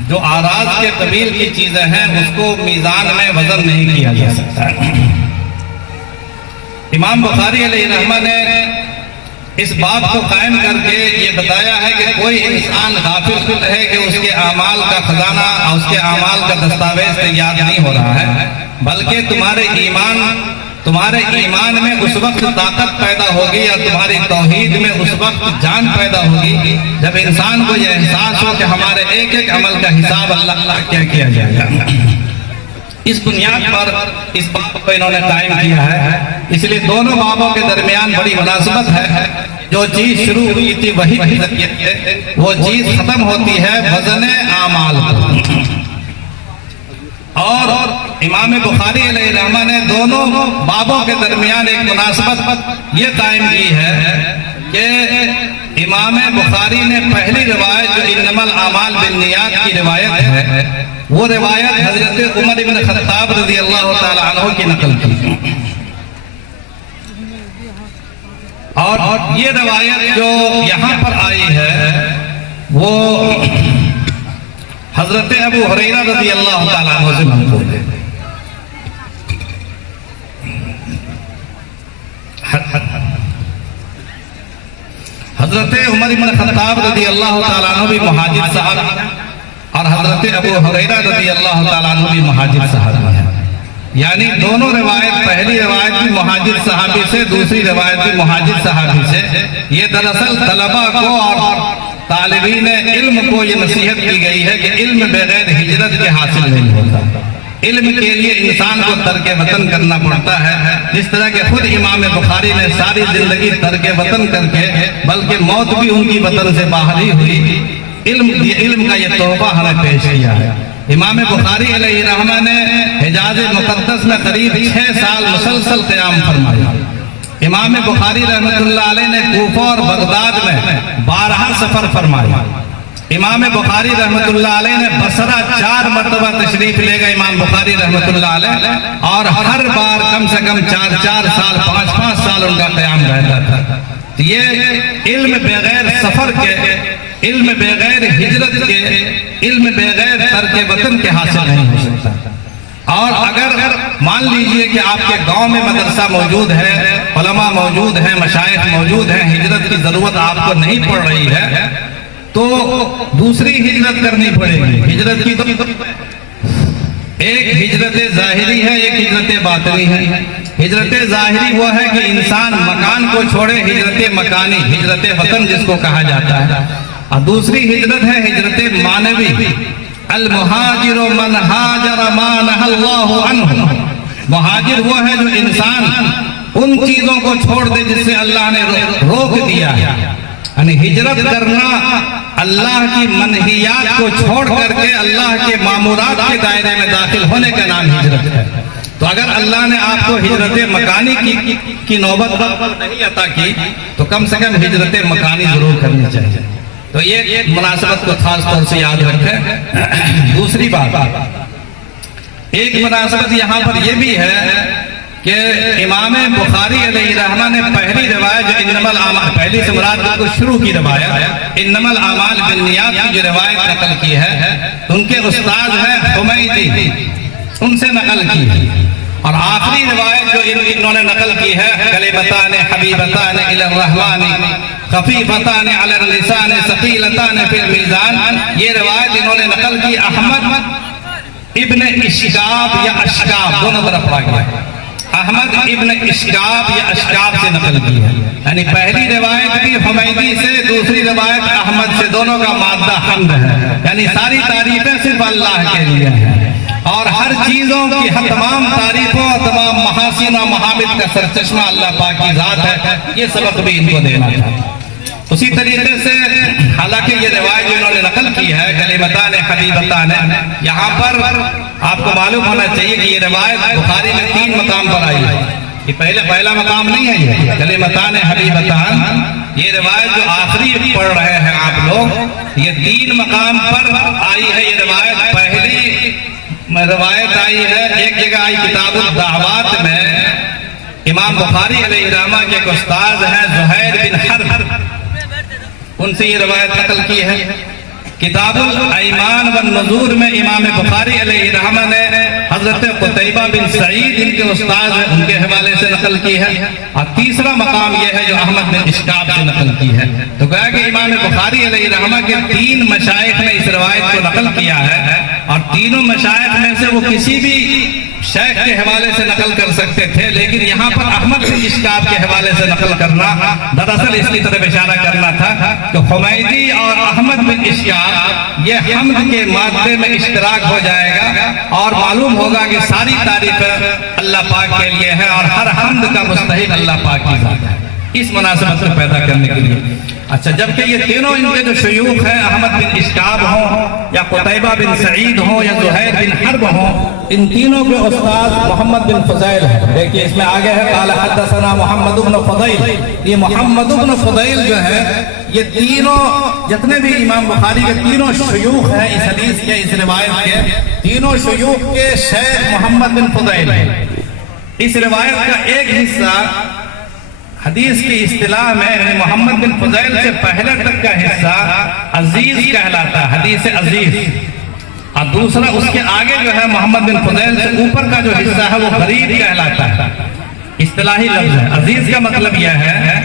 جو اعراض کے قبیل کی چیزیں ہیں اس کو میزان میں وزن نہیں کیا جا سکتا۔ امام بخاری علیہ الرحمہ نے اس باب کو قائم کر کے یہ بتایا ہے کہ کوئی انسان غافل ہے کہ اس کے اعمال کا خزانہ اور اس کے اعمال کا دستاویز تیار نہیں ہو رہا ہے، بلکہ تمہارے ایمان میں اس وقت طاقت پیدا ہوگی یا تمہاری توحید میں اس وقت جان پیدا ہوگی جب انسان کو یہ احساس ہو کہ ہمارے ایک ایک عمل کا حساب اللہ کیا کیا جائے گا۔ اس بنیاد پر اس باب کو انہوں نے قائم کیا ہے، اس لیے دونوں بابوں کے درمیان بڑی مناسبت ہے۔ جو چیز شروع ہوئی تھی وہی وہ چیز ختم ہوتی ہے وزن اعمال پر۔ اور امام بخاری علیہ الرحمہ نے دونوں بابوں کے درمیان ایک مناسبت یہ قائم کی ہے کہ امام بخاری نے پہلی روایت جو انما الاعمال بالنیات کی روایت ہے، وہ روایت حضرت عمر بن خطاب رضی اللہ تعالی عنہ کی نقل کی، اور یہ روایت جو یہاں پر آئی ہے وہ حضرت ابو ہریرہ رضی اللہ تعالیٰ عنہ سے منقول ہے۔ حضرت عمر بن خطاب رضی اللہ تعالیٰ عنہ بھی مہاجر صحابی اور حضرت ابو ہریرہ رضی اللہ تعالیٰ عنہ بھی مہاجر صحابی ہے، یعنی دونوں روایت، پہلی روایت بھی مہاجر صحابی سے، دوسری روایت بھی مہاجر صحابی سے۔ یہ دراصل طلباء کو اور طالبین علم کو یہ نصیحت کی گئی ہے کہ علم بغیر ہجرت کے حاصل نہیں ہوتا، علم کے لیے انسان کو ترک وطن کرنا پڑتا ہے، جس طرح کہ خود امام بخاری نے ساری زندگی ترک وطن کر کے، بلکہ موت بھی ان کی وطن سے باہر ہی ہوئی، علم کا یہ تحفہ ہمیں پیش کیا ہے۔ امام بخاری علیہ الرحمہ نے حجاز مقدس میں قریب 6 سال مسلسل قیام فرمایا۔ امام بخاری رحمۃ اللہ علیہ نے کوفہ اور بغداد میں 12 سفر فرمایا۔ امام بخاری رحمۃ اللہ علیہ نے بصرہ 4 مرتبہ تشریف لے گئے امام بخاری رحمۃ اللہ علیہ، اور ہر بار کم سے کم 4 سال 5 سال ان کا قیام رہتا تھا۔ یہ علم بغیر سفر کے، علم بغیر ہجرت کے، علم بغیر ترک وطن کے حاصل نہیں ہو سکتا۔ اور اگر مان لیجئے کہ آپ کے گاؤں میں مدرسہ موجود ہے، علماء موجود ہیں، مشائخ موجود ہیں، ہجرت کی ضرورت آپ کو نہیں پڑ رہی ہے تو دوسری ہجرت کرنی پڑے گی۔ ہجرت کی تو ایک ہجرت ظاہری ہے، ایک ہجرت باطنی ہے۔ ہجرت ظاہری وہ ہے کہ انسان مکان کو چھوڑے، ہجرت مکانی، ہجرت وطن جس کو کہا جاتا ہے، اور دوسری ہجرت ہے ہجرت معنوی، المہاجر من ہاجر ما نہى اللہ عنہ۔ مہاجر وہ ہے جو انسان ان چیزوں کو چھوڑ دے جس سے اللہ نے روک دیا ہے، یعنی ہجرت کرنا اللہ کی منہیات کو چھوڑ کر کے اللہ کے مامورات کے دائرے میں داخل ہونے کا نام ہجرت ہے۔ تو اگر اللہ نے آپ کو ہجرت مکانی کی نوبت نہیں عطا کی تو کم سے کم ہجرت مکانی ضرور کرنی چاہیے۔ تو یہ مناسبت کو خاص طور سے یاد رکھیں۔ دوسری بات، ایک مناسبت یہاں پر یہ بھی ہے کہ امام بخاری علیہ الرحمہ نے پہلی روایت جو انما الاعمال، پہلی سے مراد کو شروع کی روایت انما الاعمال بالنیات کی جو روایت نقل کی ہے، ان کے استاد ہیں حمیدی، ان سے نقل کی ہے۔ اور آخری روایت جو انہوں نے نقل کی ہے، کلمتان حبیبتان الی الرحمن خفیفتان علی اللسان ثقیلتان فی المیزان، یہ روایت انہوں نے نقل کی احمد ابن اشکاب یا اشکاب، دونوں طرف پڑھا گیا، احمد ابن اشکاب یا اشکاب سے نقل کی ہے، یعنی پہلی روایت بھی حمیدی سے، دوسری روایت احمد سے، دونوں کا مادہ حمد ہے، یعنی ساری تعریفیں صرف اللہ کے لیے ہیں، اور ہر چیزوں کی، ہر تمام تعریفوں اور تمام محاسن و محامد کا سرچشمہ اللہ پاک کی ذات ہے۔ یہ سبق بھی ان کو دینا تھا۔ اسی طریقے سے حالانکہ یہ روایت جو انہوں نے نقل کی ہے کلمتان حبیبتان، یہاں پر آپ کو معلوم ہونا چاہیے کہ یہ روایت بخاری میں 3 مقام پر آئی ہے. یہ پہلا مقام نہیں ہے. یہ کلمتان حبیبتان، یہ روایت جو آخری پڑھ رہے ہیں آپ لوگ، یہ 3 مقام پر آئی ہے. یہ روایت پہلی روایت آئی ہے، ایک جگہ آئی کتاب الدعوات میں. امام بخاری علیہ الرحمہ کے ایک استاد ہیں زہیر بن حرب، ان سے یہ روایت نقل کی ہے. کتاب الایمان والنذور میں امام بخاری علیہ الرحمہ نے حضرت قتیبہ بن سعید، ان کے استاد ہیں، ان کے حوالے سے نقل کی ہے. اور تیسرا مقام یہ ہے جو احمد بن اشکاب سے نقل کی ہے. تو گویا کہ امام بخاری علیہ الرحمہ کے 3 مشائخ نے اس روایت کو نقل کیا ہے، اور تینوں مشائخ میں سے وہ کسی بھی شیخ کے حوالے سے نقل کر سکتے تھے، لیکن یہاں پر احمد بن اشکاب کے حوالے سے نقل کرنا دراصل اس کی طرف اشارہ کرنا تھا کہ حمیدی اور احمد بن اشکاب یہ حمد کے مادے میں اشتراک ہو جائے گا، اور معلوم ہوگا کہ ساری تعریف اللہ پاک کے لیے ہے، اور ہر حمد کا مستحق اللہ پاک کی ذات ہے. اس مناسبت کو پیدا کرنے کے لیے. اچھا، جبکہ یہ تینوں ان کے جو شیوخ ہیں، احمد بن اشکاب ہوں یا قتیبہ بن سعید ہوں یا زہیر بن حرب ہوں، ان تینوں کے استاد محمد بن فضیل ہے. دیکھیے اس میں آگے ہے قال حدثنا محمد بن فضیل. یہ محمد بن فضیل جو ہے، یہ تینوں جتنے بھی امام بخاری کے تینوں شیوخ ہیں اس حدیث کے، اس روایت کے تینوں شیوخ کے شیخ محمد بن فضیل ہیں. اس روایت کا ایک حصہ حدیث کی اصطلاح میں محمد بن فضیل سے پہلے تک کا حصہ عزیز کہلاتا ہے، حدیث عزیز. اور دوسرا اس کے آگے جو ہے محمد بن فضیل سے اوپر کا جو حصہ ہے وہ غریب کہلاتا ہے. اصطلاحی لفظ ہے. عزیز کا مطلب یہ ہے،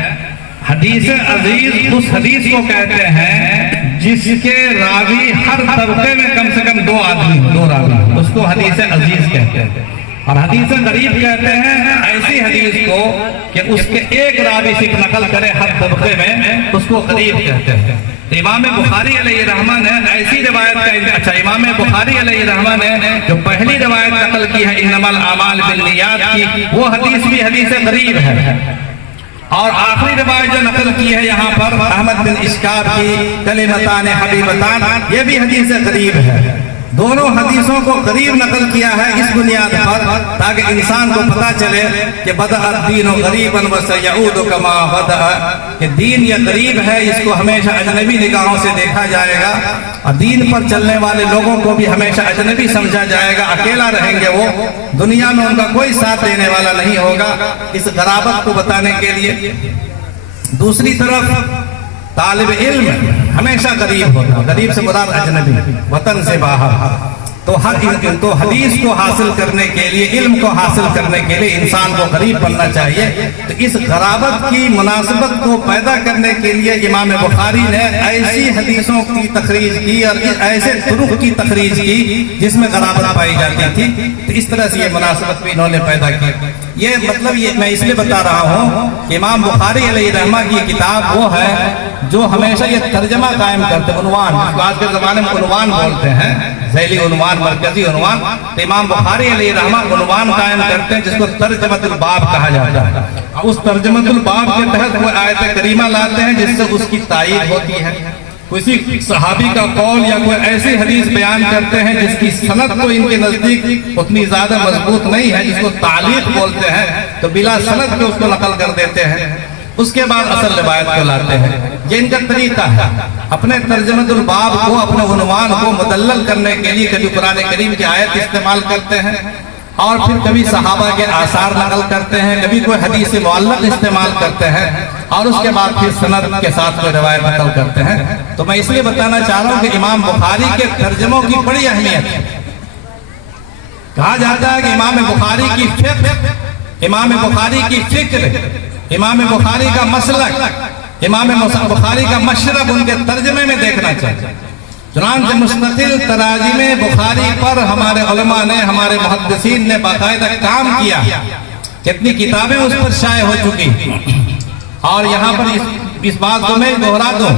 حدیث عزیز اس حدیث کو کہتے ہیں جس کے راوی ہر طبقے میں کم سے کم 2 آدمی، 2 راوی، اس کو حدیث عزیز کہتے ہیں. اور حدیث غریب کہتے ہیں ایسی حدیث کو کہ اس کے ایک راوی صرف نقل کرے ہر طبقے میں، اس کو غریب کہتے ہیں. امام بخاری علیہ الرحمہ نے ایسی روایت کا، اچھا امام بخاری علیہ الرحمہ نے جو پہلی روایت نقل کی ہے انما الاعمال بالنیات کی، وہ حدیث بھی حدیث غریب ہے. اور آخری روایت جو نقل کی ہے یہاں پر احمد بن اشکاب کی کلمتان حبیبتان، یہ بھی حدیث غریب ہے. دونوں حدیثوں کو غریب نقل کیا ہے اس بنیاد پر تاکہ انسان کو پتا چلے کہ بدأ الدین غریبا وسیعود کما بدأ، کہ دین یہ غریب ہے، اس کو ہمیشہ اجنبی نگاہوں سے دیکھا جائے گا، اور دین پر چلنے والے لوگوں کو بھی ہمیشہ اجنبی سمجھا جائے گا. اکیلا رہیں گے وہ، دنیا میں ان کا کوئی ساتھ دینے والا نہیں ہوگا. اس غرابت کو بتانے کے لیے دوسری طرف طالب علم ہمیشہ غریب ہوتا ہے. غریب سے مراد اجنبی، وطن سے باہر. تو حدیث کو حاصل کرنے کے لیے، علم کو حاصل کرنے کے لیے انسان کو غریب بننا چاہیے. تو اس غرابت کی مناسبت کو پیدا کرنے کے لیے امام بخاری نے ایسی حدیثوں کی تخریج کی اور ایسے طرق کی تخریج کی جس میں غرابت پائی جاتی تھی. تو اس طرح سے یہ مناسبت بھی انہوں نے پیدا کی. یہ مطلب یہ میں اس لیے بتا رہا ہوں کہ امام بخاری علیہ الرحمہ کی کتاب وہ ہے جو ہمیشہ یہ ترجمہ قائم کرتے، عنوان، آج کے زمانے میں عنوان بولتے ہیں، ذیلی عنوان، مرکزی عنوان. تو امام بخاری علیہ الرحمہ عنوان قائم کرتے ہیں جس کو ترجمۃ الباب کہا جاتا ہے. اس ترجمۃ الباب کے تحت وہ آیت کریمہ لاتے ہیں جس سے اس کی تائید ہوتی ہے. کسی صحابی کا قول یا کوئی ایسی حدیث بیان کرتے ہیں جس کی سند کو ان کے نزدیک اتنی زیادہ مضبوط نہیں ہے، جس کو تعلیق بولتے ہیں، تو بلا سند کے اس کو نقل کر دیتے ہیں. اس کے بعد اصل روایت کو لاتے ہیں. یہ ان کا طریقہ ہے. اپنے ترجمۃ الباب کو، اپنے عنوان کو مدلل کرنے کے لیے کبھی قرآن کریم کی آیت استعمال کرتے ہیں، اور پھر کبھی صحابہ کے آثار نقل کرتے ہیں، کبھی کوئی حدیث معلق استعمال کرتے ہیں، اور اس کے بعد پھر سند کے ساتھ کوئی روایت نقل کرتے ہیں. تو میں اس لیے بتانا چاہ رہا ہوں کہ امام بخاری کے ترجموں کی بڑی اہمیت ہے. کہا جاتا ہے کہ امام بخاری کی فقہ، امام بخاری کی فکر، امام بخاری کا مسلک، امام بخاری کا مشرب ان کے ترجمے میں دیکھنا چاہیے. چنانچہ مستقل تراجم بخاری پر ہمارے علماء نے، ہمارے محدثین نے باقاعدہ کام کیا. کتنی کتابیں اس پر شائع ہو چکی. اور یہاں پر اس بات کو میں دہرا دوں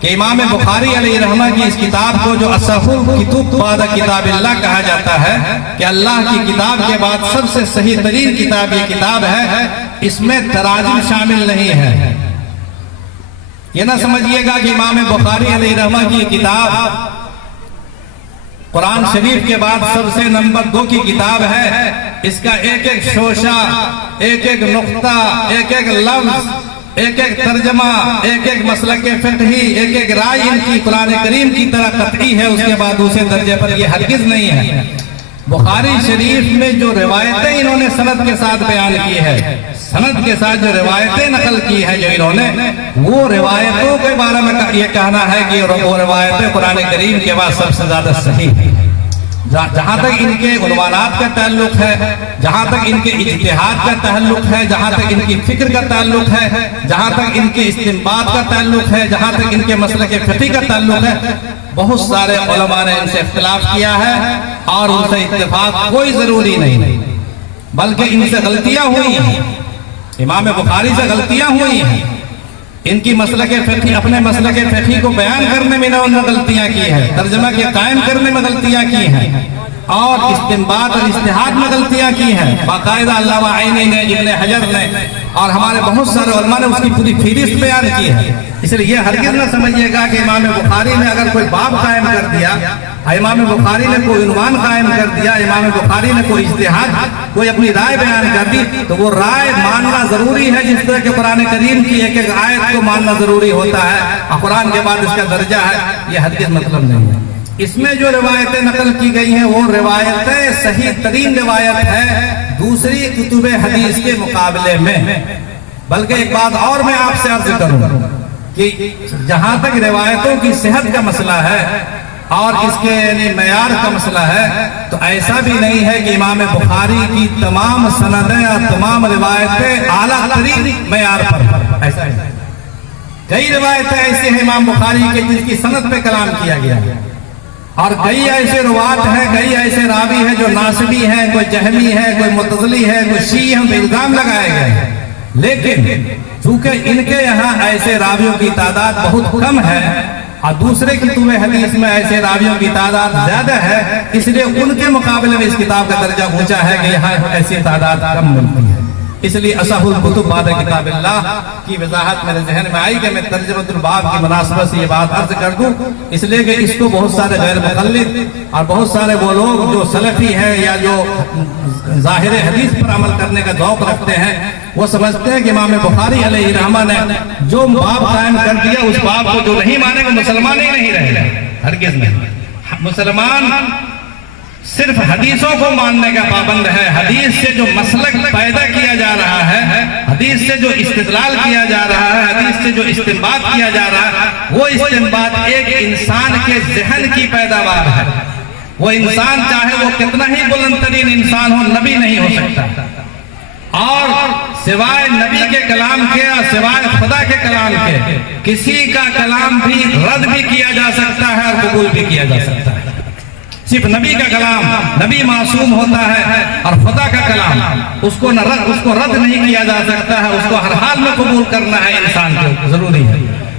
کہ امام بخاری علیہ الرحمہ کی اس کتاب کو جو اصح الکتب بعد کتاب اللہ کہا جاتا ہے کہ اللہ کی کتاب کے بعد سب سے صحیح ترین کتاب یہ کتاب ہے، اس میں تراجم شامل نہیں ہے. یہ نہ سمجھیے گا کہ امام بخاری علیہ الرحمہ کی کتاب قرآن شریف کے بعد سب سے نمبر 2 کی کتاب ہے. اس کا ایک ایک شوشہ، ایک ایک نقطہ، ایک ایک لفظ، ایک ایک ترجمہ، ایک ایک مسلک فقہی، ایک ایک رائے ان کی قرآن کریم کی طرح قطعی ہے. اس کے بعد دوسرے درجے پر یہ ہرگز نہیں ہے. بخاری شریف میں جو روایتیں انہوں نے سند کے ساتھ بیان کی ہے، سند کے ساتھ جو روایتیں نقل کی ہے جو انہوں نے، وہ روایتوں کے بارے میں یہ کہنا ہے کہ وہ روایتیں قرآن کریم کے بعد سب سے زیادہ صحیح ہیں. جہاں تک ان کے عنوانات کا تعلق ہے، جہاں تک ان کے اجتہاد کا تعلق ہے، جہاں تک ان کی فکر کا تعلق ہے، جہاں تک ان کے استنباط کا تعلق ہے، جہاں تک ان کے مسلک فقہی کا تعلق ہے، بہت سارے علماء نے ان سے اختلاف کیا ہے اور ان سے اتفاق کوئی ضروری نہیں، بلکہ ان سے غلطیاں ہوئی ہیں. امام بخاری سے غلطیاں ہوئی ہیں. ان کی مسلک فقہی، اپنے مسلک فقہی کو بیان کرنے میں انہوں نے غلطیاں کی ہیں، ترجمہ کے قائم کرنے میں غلطیاں کی ہیں، اور استنباط اور اجتہاد میں غلطیاں کی ہیں. باقاعدہ علامہ عینی نے، ابن حجر نے اور ہمارے بہت سارے علماء نے اس کی پوری فہرست بیان کی ہے. اس لیے یہ ہرگز نہ سمجھیے گا کہ امام بخاری نے اگر کوئی باب قائم کر دیا، امام بخاری نے کوئی عنوان قائم کر دیا، امام بخاری نے کوئی اجتہاد، کوئی اپنی رائے بیان کر دی تو وہ رائے ماننا ضروری ہے. جس طرح کہ قرآن کریم کی ایک ایک آیت کو ماننا ضروری ہوتا ہے اور قرآن کے بعد اس کا درجہ ہے، یہ ہرگز مطلب نہیں ہے. اس میں جو روایتیں نقل کی گئی ہیں وہ روایتیں صحیح ترین روایت ہے دوسری کتب حدیث کے مقابلے میں. بلکہ ایک بات اور میں آپ سے عرض کروں کہ جہاں تک روایتوں کی صحت کا مسئلہ ہے اور اس کے معیار کا مسئلہ ہے تو ایسا بھی نہیں ہے کہ امام بخاری کی تمام سندیں اور تمام روایتیں اعلیٰ ترین معیار پر، ایسا ہے. کئی روایتیں ایسی ہیں امام بخاری کے جس کی سند پہ کلام کیا گیا ہے، اور کئی ایسے روات ہیں، کئی ایسے راوی ہیں جو ناصبی ہیں، کوئی جہمی ہے، کوئی معتزلی ہے، کوئی شیعی ہیں، الزام لگائے گئے ہیں. لیکن چونکہ ان کے یہاں ایسے راویوں کی تعداد بہت کم ہے اور دوسرے کتب حدیث میں ایسے راویوں کی تعداد زیادہ ہے، اس لیے ان کے مقابلے میں اس کتاب کا درجہ اونچا ہے کہ یہاں ایسی تعداد کم ملتی ہے. اس لیے اصح الکتب بعد کتاب اللہ کی وضاحت میرے ذہن میں آئی کہ میں ترجمۃ الباب کی مناسبت سے یہ بات عرض کر دوں، اس لیے کہ اس کو بہت سارے غیر مقلد اور بہت سارے وہ لوگ جو سلفی ہیں یا جو ظاہر حدیث پر عمل کرنے کا ذوق رکھتے ہیں، وہ سمجھتے ہیں کہ امام بخاری علیہ رحمہ نے جو باب قائم کر دیا اس باب کو جو نہیں مانے گا مسلمان ہی نہیں رہے گا. ہرگز نہیں. مسلمان صرف حدیثوں کو ماننے کا پابند ہے. حدیث سے جو مسلک پیدا کیا جا رہا ہے، حدیث سے جو استدلال کیا جا رہا ہے، حدیث سے جو استنباط کیا جا رہا ہے، وہ استنباط ایک انسان کے ذہن کی پیداوار ہے. وہ انسان چاہے وہ کتنا ہی بلند ترین انسان ہو، نبی نہیں ہو سکتا. اور سوائے نبی کے کلام کے اور سوائے خدا کے کلام کے کسی کا کلام بھی رد بھی کیا جا سکتا ہے اور قبول بھی کیا جا سکتا ہے. صرف نبی کا کلام، نبی معصوم ہوتا ہے، اور خدا کا کلام اس کو رد نہیں کیا جا سکتا ہے، اس کو ہر حال میں قبول کرنا ہے انسان کو ضروری ہے.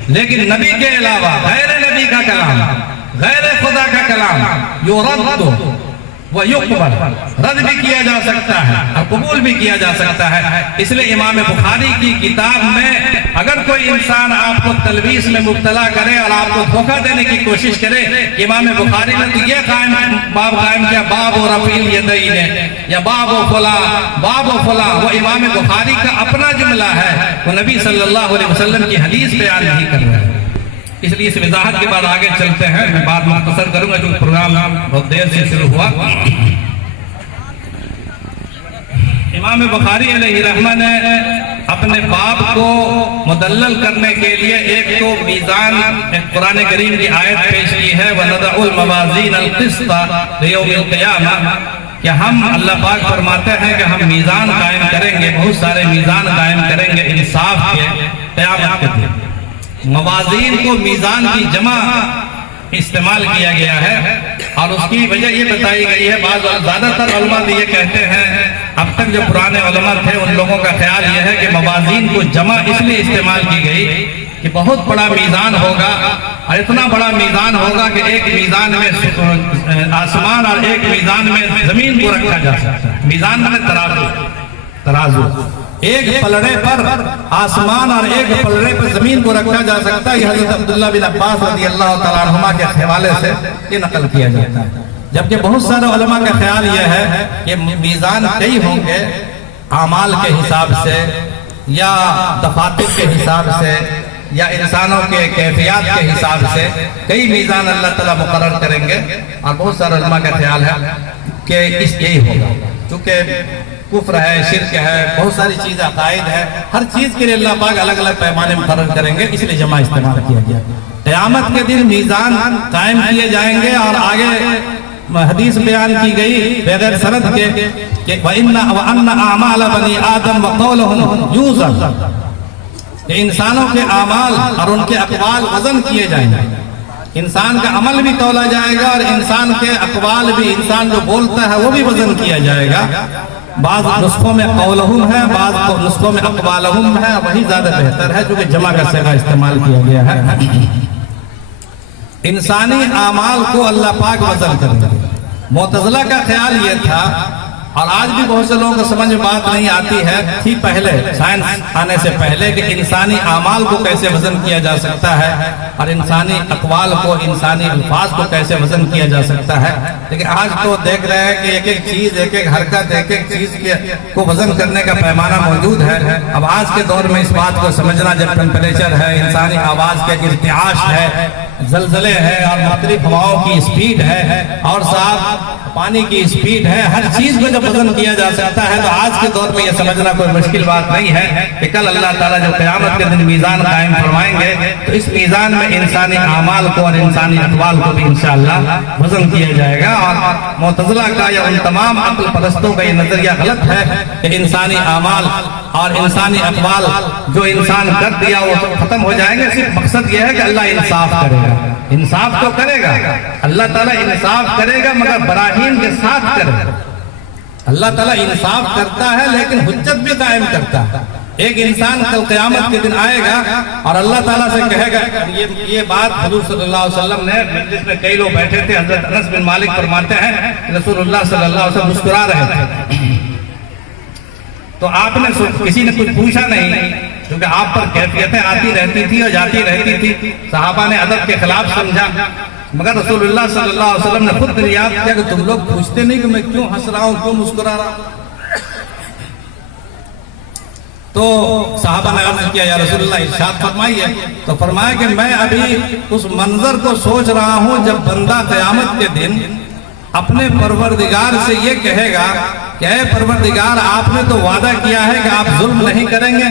لیکن نبی کے علاوہ غیر نبی کا کلام، غیر خدا کا کلام یرد و یقبل، رد بھی کیا جا سکتا ہے اور قبول بھی کیا جا سکتا ہے. اس لیے امام بخاری کی کتاب میں اگر کوئی انسان آپ کو تلبیس میں مبتلا کرے اور آپ کو دھوکہ دینے کی کوشش کرے کہ امام بخاری نے تو یہ باب قائم کیا، باب و رفع الیدین یا باب و فلاں، وہ امام بخاری کا اپنا جملہ ہے، وہ نبی صلی اللہ علیہ وسلم کی حدیث بیان نہیں کر رہے ہیں. اس لیے اس وضاحت کے بعد آگے چلتے ہیں. میں بات مختصر کروں گا کیونکہ پروگرام بہت دیر سے شروع ہوا. امام بخاری علیہ رحمہ نے اپنے باب کو مدلل کرنے کے لیے ایک تو میزان، قرآن کریم کی آیت پیش کی ہے، وَنَضَعُ الْمَوَازِينَ الْقِسْطَ لِيَوْمِ الْقِيَامَةِ، کہ ہم، اللہ پاک فرماتے ہیں کہ ہم میزان قائم کریں گے، بہت سارے میزان قائم کریں گے انصاف کے قیامت کے دن. موازین کو میزان کی جمع استعمال کیا گیا ہے اور اس کی وجہ یہ بتائی گئی ہے. زیادہ تر علماء یہ کہتے ہیں، اب تک جو پرانے علماء تھے ان لوگوں کا خیال یہ ہے کہ موازین کو جمع اس لیے استعمال کی گئی کہ بہت بڑا میزان ہوگا اور اتنا بڑا میزان ہوگا کہ ایک میزان میں آسمان اور ایک میزان میں زمین کو رکھا جا سکتا ہے. میزان میں ترازو ایک پلڑے پر آسمان اور ایک پلڑے پر زمین کو رکھا جا سکتا ہے. یہ حضرت عبداللہ بن عباس رضی اللہ تعالیٰ عنہما کے حوالے سے یہ نقل کیا جاتا ہے. جبکہ بہت سارے علماء کا خیال یہ ہے کہ میزان کئی ہوں گے، اعمال کے حساب سے یا دفاتر کے حساب سے یا انسانوں کے کیفیات کے حساب سے کئی میزان اللہ تعالیٰ مقرر کریں گے، اور بہت سارے علماء کا خیال ہے کہ یہی ہوگا، کیونکہ کفر ہے، شرک ہے، بہت ساری چیز عقائد ہے، ہر چیز کے لیے اللہ پاک الگ الگ پیمانے مقرر کریں گے، اس لیے جمع استعمال کیا گیا۔ قیامت کے دن میزان قائم کیے جائیں گے، اور آگے حدیث بیان کی گئی بغیر سند کے کہ وَأَنَّ أَعْمَالَ بَنِي آدَمَ وَقَوْلُهُمْ يُوزَنُ، کہ انسانوں کے اعمال اور ان کے اقوال وزن کیے جائیں گے، انسان کا عمل بھی تولا جائے گا اور انسان کے اقوال بھی، انسان جو بولتا ہے وہ بھی وزن کیا جائے گا۔ بعض نسخوں میں قولہم ہے، بعض نسخوں میں اقوالہم ہے، وہی زیادہ بہتر ہے جو کہ جمع کا صیغہ استعمال کیا گیا ہے۔ انسانی اعمال کو اللہ پاک وزن کریں گے۔ معتزلہ کا خیال یہ تھا، اور آج بھی بہت سے لوگوں کو سمجھ میں بات نہیں آتی ہے، تھی پہلے سائنس آنے سے پہلے، کہ انسانی اعمال کو کیسے وزن کیا جا سکتا ہے اور انسانی اقوال کو، انسانی الفاظ کو کیسے وزن کیا جا سکتا ہے۔ لیکن آج تو دیکھ رہے ہیں کہ ایک ایک چیز، ایک ایک حرکت، ایک ایک چیز کو وزن کرنے کا پیمانہ موجود ہے۔ اب آج کے دور میں اس بات کو سمجھنا، جب ٹیمپریچر ہے، انسانی آواز کے ارتعاش ہے، زلزلے ہے، اور مختلف ہواؤں کی اسپیڈ ہے، اور صاحب پانی کی اسپیڈ ہے، ہر چیز کو جب وزن کیا جا سکتا ہے، تو آج کے دور میں یہ سمجھنا کوئی مشکل بات نہیں ہے کہ کل اللہ تعالیٰ جو قیامت کے دن میزان قائم فرمائیں گے تو اس میزان میں انسانی اعمال کو اور انسانی اقوال کو بھی انشاءاللہ وزن کیا جائے گا۔ اور معتزلہ کا یا ان تمام عقل پرستوں کا یہ نظریہ غلط ہے کہ انسانی اعمال اور انسانی اقوال جو انسان کر دیا وہ ختم ہو جائیں گے۔ صرف مقصد یہ ہے کہ اللہ انصاف کرے گا، انصاف تو کرے گا، اللہ تعالیٰ انصاف کرے گا مگر براہین کے ساتھ کرے گا۔ اللہ تعالیٰ انصاف کرتا ہے لیکن حجت بھی قائم کرتا ہے۔ ایک انسان کل قیامت کے دن آئے گا اور اللہ تعالیٰ سے کہے گا، یہ بات حضور صلی اللہ علیہ وسلم نے مجلس میں کئی لوگ بیٹھے تھے، حضرت انس بن مالک فرماتے ہیں کہ رسول اللہ صلی اللہ علیہ وسلم مسکرا رہے تھے، تو آپ نے کسی نے کچھ پوچھا نہیں، کیونکہ آپ پر کیفیتیں آتی رہتی تھی اور جاتی رہتی تھی، صحابہ نے ادب کے خلاف سمجھا، مگر رسول اللہ صلی اللہ علیہ وسلم نے خود دریافت کیا کہ تم لوگ پوچھتے نہیں کہ میں کیوں ہنس رہا ہوں، کیوں مسکرا رہا ہوں؟ تو صحابہ نے عرض کیا یا رسول اللہ ارشاد فرمائیے، تو فرمایا کہ میں ابھی اس منظر کو سوچ رہا ہوں جب بندہ قیامت کے دن اپنے پروردگار سے یہ کہے گا کہ اے پروردگار، آپ نے تو وعدہ کیا ہے کہ آپ ظلم نہیں کریں گے۔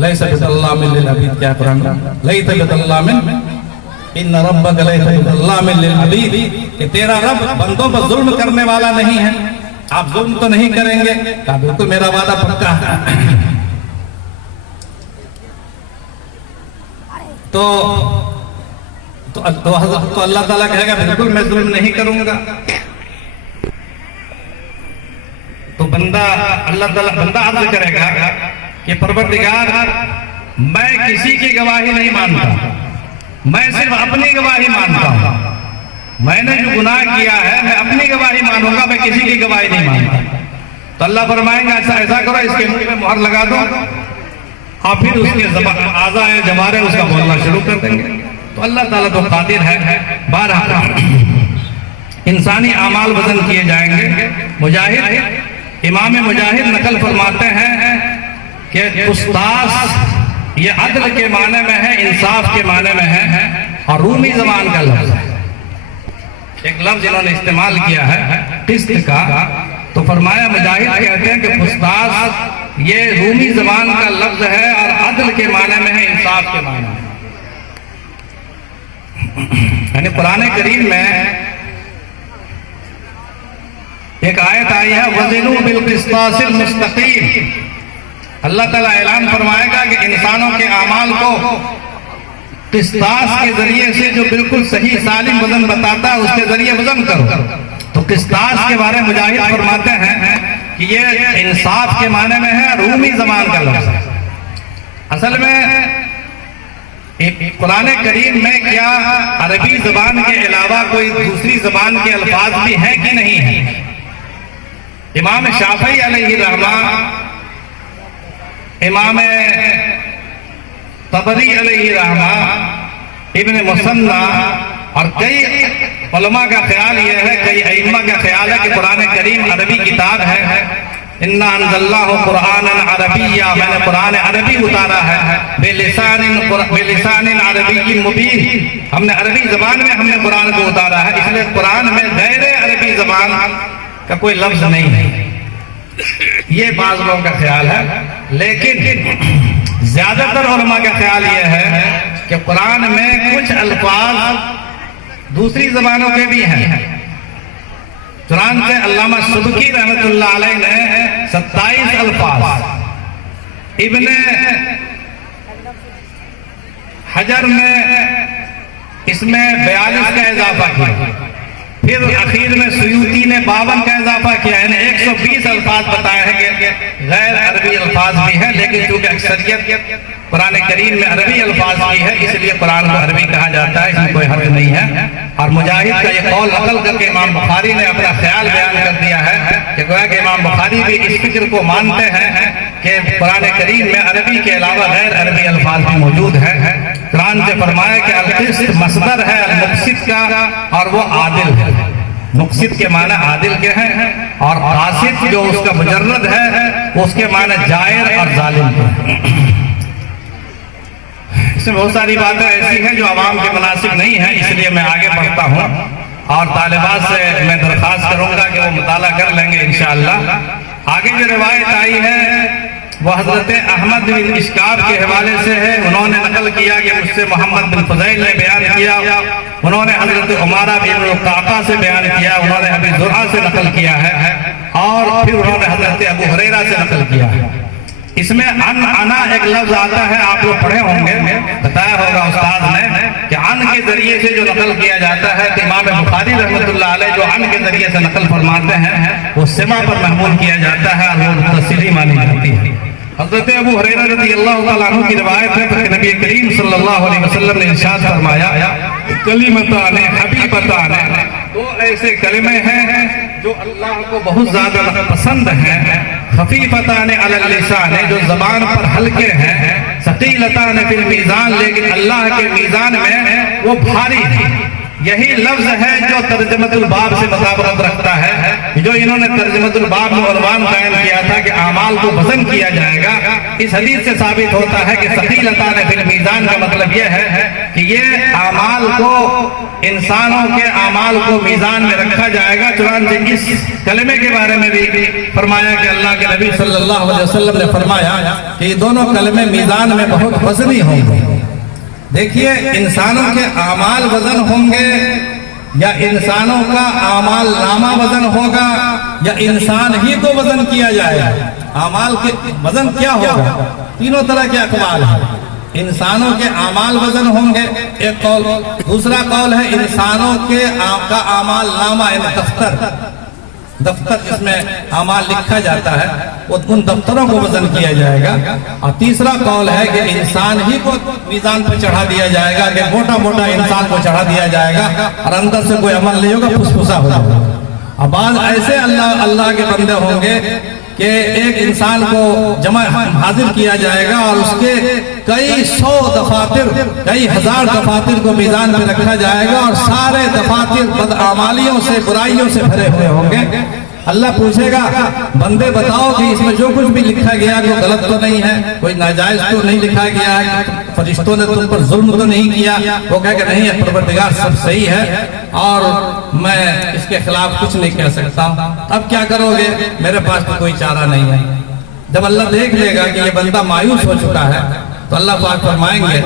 لیس بظلام للعبید، کیا قرآن لیس بظلام ان ربک لیس بظلام للعبید، کہ تیرا رب بندوں پر ظلم کرنے والا نہیں ہے، آپ ظلم تو نہیں کریں گے۔ کہا بالکل میرا وعدہ پکا ہے۔ تو اللہ تعالیٰ کہے گا بالکل میں ظلم نہیں کروں گا۔ تو بندہ عرض کرے گا کہ پروردگار، میں کسی کی گواہی نہیں مانتا، میں صرف اپنی گواہی مانتا ہوں، میں نے جو گناہ کیا ہے میں اپنی گواہی مانوں گا، میں کسی کی گواہی نہیں مانتا۔ تو اللہ فرمائیں گا ایسا کرو، اس کے منہ میں مہر لگا دو، اور پھر اس کے اعضاء جوارح اس کا بولنا شروع کر دیں گے۔ تو اللہ تعالیٰ تو قادر ہے۔ بہرحال انسانی اعمال وزن کیے جائیں گے۔ مجاہد، امام مجاہد نقل فرماتے ہیں کہ قسطاس یہ عدل کے معنی میں ہے، انصاف کے معنی میں ہے، اور رومی زبان کا لفظ ہے۔ ایک لفظ انہوں نے استعمال کیا ہے قسط کا، تو فرمایا مجاہد کہتے ہیں کہ قسطاس یہ رومی زبان کا لفظ ہے اور عدل کے معنی میں ہے، انصاف کے معنی میں۔ یعنی قرآن کریم میں ایک آیت آئی ہے وَزِنُوا بِالْقِسْطَاسِ الْمُسْتَقِيمِ، اللہ تعالیٰ اعلان فرمائے گا کہ انسانوں کے اعمال کو قسطاس کے ذریعے سے جو بالکل صحیح سالم وزن بتاتا ہے اس کے ذریعے وزن کرو۔ تو قسطاس کے بارے میں مجاہد فرماتے ہیں کہ یہ انصاف کے معنی میں ہے، رومی زبان کا لفظ ہے۔ اصل میں قرآن کریم میں کیا عربی زبان کے علاوہ کوئی دوسری زبان کے الفاظ بھی ہیں کہ نہیں ہیں؟ امام شافعی علیہ رحمہ، امام طبری علیہ رحمہ، ابن مصنع اور کئی علماء کا خیال یہ ہے، کئی ائمہ کا خیال ہے کہ قرآن کریم عربی کتاب ہے۔ اِنَّا أَنزَلْنَاهُ قُرْآنًا عَرَبِيًّا، میں نے قرآن عربی اتارا ہے، بِلِسَانٍ عَرَبِيٍّ مُبِينٍ، ہم نے عربی زبان میں ہم نے قرآن کو اتارا ہے، اس لیے قرآن میں غیر عربی زبان کا کوئی لفظ نہیں ہے۔ یہ بعض لوگوں کا خیال ہے، لیکن زیادہ تر علماء کا خیال یہ ہے کہ قرآن میں کچھ الفاظ دوسری زبانوں کے بھی ہیں۔ چنانچہ علامہ سبکی رحمۃ اللہ علیہ نے 27 الفاظ، ابن حجر نے اس میں 42 کا اضافہ کیا، پھر اخیر میں سیوطی نے 52 کا اضافہ کیا، یعنی 120 الفاظ بتائے ہیں کہ غیر عربی الفاظ بھی ہیں، لیکن چونکہ اکثریت قرآن کریم میں عربی الفاظ کی ہے اس لیے قرآن کو عربی کہا جاتا ہے، اس میں کوئی حرج نہیں ہے۔ اور مجاہد کا یہ قول نقل کر کے امام بخاری نے اپنا خیال بیان کر دیا ہے کہ گویا کہ امام بخاری بھی اس فکر کو مانتے ہیں کہ قرآن کریم میں عربی کے علاوہ غیر عربی الفاظ بھی موجود ہیں۔ قرآن سے فرمایا کہ القسط مصدر ہے المقسط کا، اور وہ عادل ہے۔ مقسط کے معنی عادل کے ہیں، اور قاسط جو اس کا مجرد ہے اس کے معنی جائر اور ظالم کے ہیں۔ اس میں بہت ساری باتیں ایسی ہیں جو عوام کے مناسب نہیں ہیں، اس لیے میں آگے بڑھتا ہوں اور طالبات سے میں درخواست کروں گا کہ وہ مطالعہ کر لیں گے انشاءاللہ۔ آگے جو روایت آئی ہے وہ حضرت احمد بن اشکاب کے حوالے سے ہے، انہوں نے نقل کیا کہ مجھ سے محمد بن فضیل نے بیان کیا، انہوں نے حضرت عمارہ بن القعقاع سے بیان کیا، انہوں نے ابی زرعہ سے نقل کیا ہے، اور پھر انہوں نے حضرت ابو ہریرہ سے نقل کیا ہے۔ اس میں انا ایک لفظ آتا ہے، آپ لوگ پڑھے ہوں گے، بتایا ہوگا استاد نے کہ ان کے ذریعے سے جو نقل کیا جاتا ہے، تو امام بخاری رحمۃ اللہ علیہ جو ان کے ذریعے سے نقل فرماتے ہیں وہ سماع پر محمول کیا جاتا ہے اور وہ تصریح مانی جاتی ہے۔ حضرت ابو ہریرہ رضی اللہ تعالیٰ عنہ کی روایت ہے کہ نبی کریم صلی اللہ علیہ وسلم نے ارشاد فرمایا کلمتان حبیبتان، دو ایسے کلمے ہیں جو اللہ کو بہت زیادہ پسند ہیں، خفیفتان علی اللسان، جو زبان پر ہلکے ہیں، ثقیلتان فی المیزان، لیکن اللہ کے میزان میں وہ بھاری ہیں۔ یہی لفظ ہے جو ترجمۃ الباب سے مطابقت رکھتا ہے، جو انہوں نے ترجمۃ الباب میں عنوان قائم کیا تھا کہ اعمال کو وزن کیا جائے گا۔ اس حدیث سے ثابت ہوتا ہے کہ ثقیلتان فی المیزان کا مطلب یہ ہے کہ یہ اعمال کو، انسانوں کے اعمال کو میزان میں رکھا جائے گا۔ چنانچہ اس کلمے کے بارے میں بھی فرمایا کہ اللہ کے نبی صلی اللہ علیہ وسلم نے فرمایا کہ یہ دونوں کلمے میزان میں بہت وزنی ہوں گے۔ دیکھیے، انسانوں کے اعمال وزن ہوں گے یا انسانوں کا اعمال نامہ وزن ہوگا یا انسان ہی کو وزن کیا جائے گا؟ اعمال کے وزن کیا ہوگا؟ تینوں طرح کے اقوال ہیں۔ انسانوں کے اعمال وزن ہوں گے ایک قول، دوسرا قول ہے انسانوں کے کا اعمال نامہ یعنی دفتر جس میں اعمال لکھا جاتا ہے وہ ان دفتروں کو وزن کیا جائے گا، اور تیسرا قول ہے کہ انسان ہی کو میزان پہ چڑھا دیا جائے گا، کہ موٹا موٹا انسان کو چڑھا دیا جائے گا اور اندر سے کوئی عمل نہیں ہوگا، پھسپھسا ہو جائے گا۔ اور بعض ایسے اللہ کے بندے ہوں گے کہ ایک انسان کو جمع حاضر کیا جائے گا اور اس کے کئی سو دفاتر، کئی ہزار دفاتر کو میزان میں رکھا جائے گا، اور سارے دفاتر بدعمالیوں سے، برائیوں سے بھرے ہوئے ہوں گے۔ اللہ پوچھے گا بندے بتاؤ کہ اس میں جو کچھ بھی لکھا گیا وہ غلط تو نہیں ہے، کوئی ناجائز تو نہیں لکھا گیا ہے، فرشتوں نے تم پر ظلم تو نہیں کیا؟ وہ کہے کہ نہیں، پروردگار سب صحیح ہے اور میں اس کے خلاف کچھ نہیں کہہ سکتا۔ اب کیا کرو گے؟ میرے پاس تو کوئی چارہ نہیں ہے۔ جب اللہ دیکھ لے گا کہ یہ بندہ مایوس ہو چکا ہے تو اللہ پاک فرمائیں گے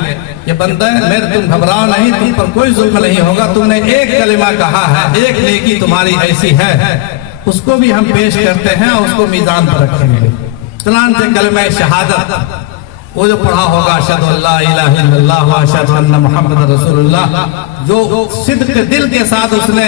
یہ بندہ میرے، تم گھبراؤ نہیں، تم پر کوئی ظلم نہیں ہوگا، تم نے ایک کلمہ کہا ہے، ایک نیکی تمہاری ایسی ہے، اس کو بھی ہم پیش کرتے ہیں اور اس کو میزان پر رکھیں گے۔ چنانچہ کلمہ شہادت وہ جو پڑھا ہوگا اشہد ان لا الہ الا اللہ و اشہد ان محمد رسول اللہ، جو صدق دل کے ساتھ اس نے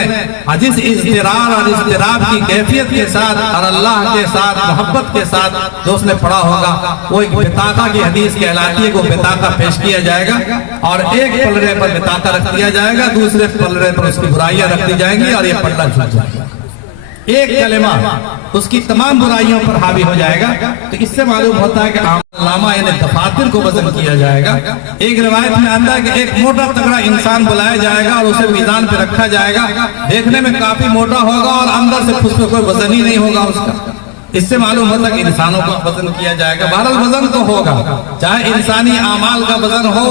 جس اضطرار اور اضطراب کی کیفیت کے ساتھ اور اللہ کے ساتھ محبت کے ساتھ جو اس نے پڑھا ہوگا، وہ ایک بطاقہ کی حدیث کہلاتی ہے، وہ بطاقہ پیش کیا جائے گا اور ایک پلڑے پر بطاقہ رکھ دیا جائے گا، دوسرے پلڑے پر اس کی برائیاں رکھ دی جائیں گی اور یہ پلڑا چھوٹ جائے گا۔ ایک کلمہ اس کی تمام برائیوں پر حاوی ہو جائے گا. تو اس سے معلوم ہوتا ہے کہ نامہ یعنی دفاتر کو وزن کیا جائے گا. ایک روایت میں آتا ہے کہ ایک موٹا تگڑا انسان بلایا جائے گا اور اسے میدان پہ رکھا جائے گا. دیکھنے میں کافی موٹا ہوگا اور اندر سے اس پہ کوئی وزن ہی نہیں ہوگا اس کا. اس سے معلوم ہوتا ہے کہ انسانوں کا وزن کیا جائے گا. بہرحال وزن تو ہوگا, چاہے انسانی اعمال کا وزن ہو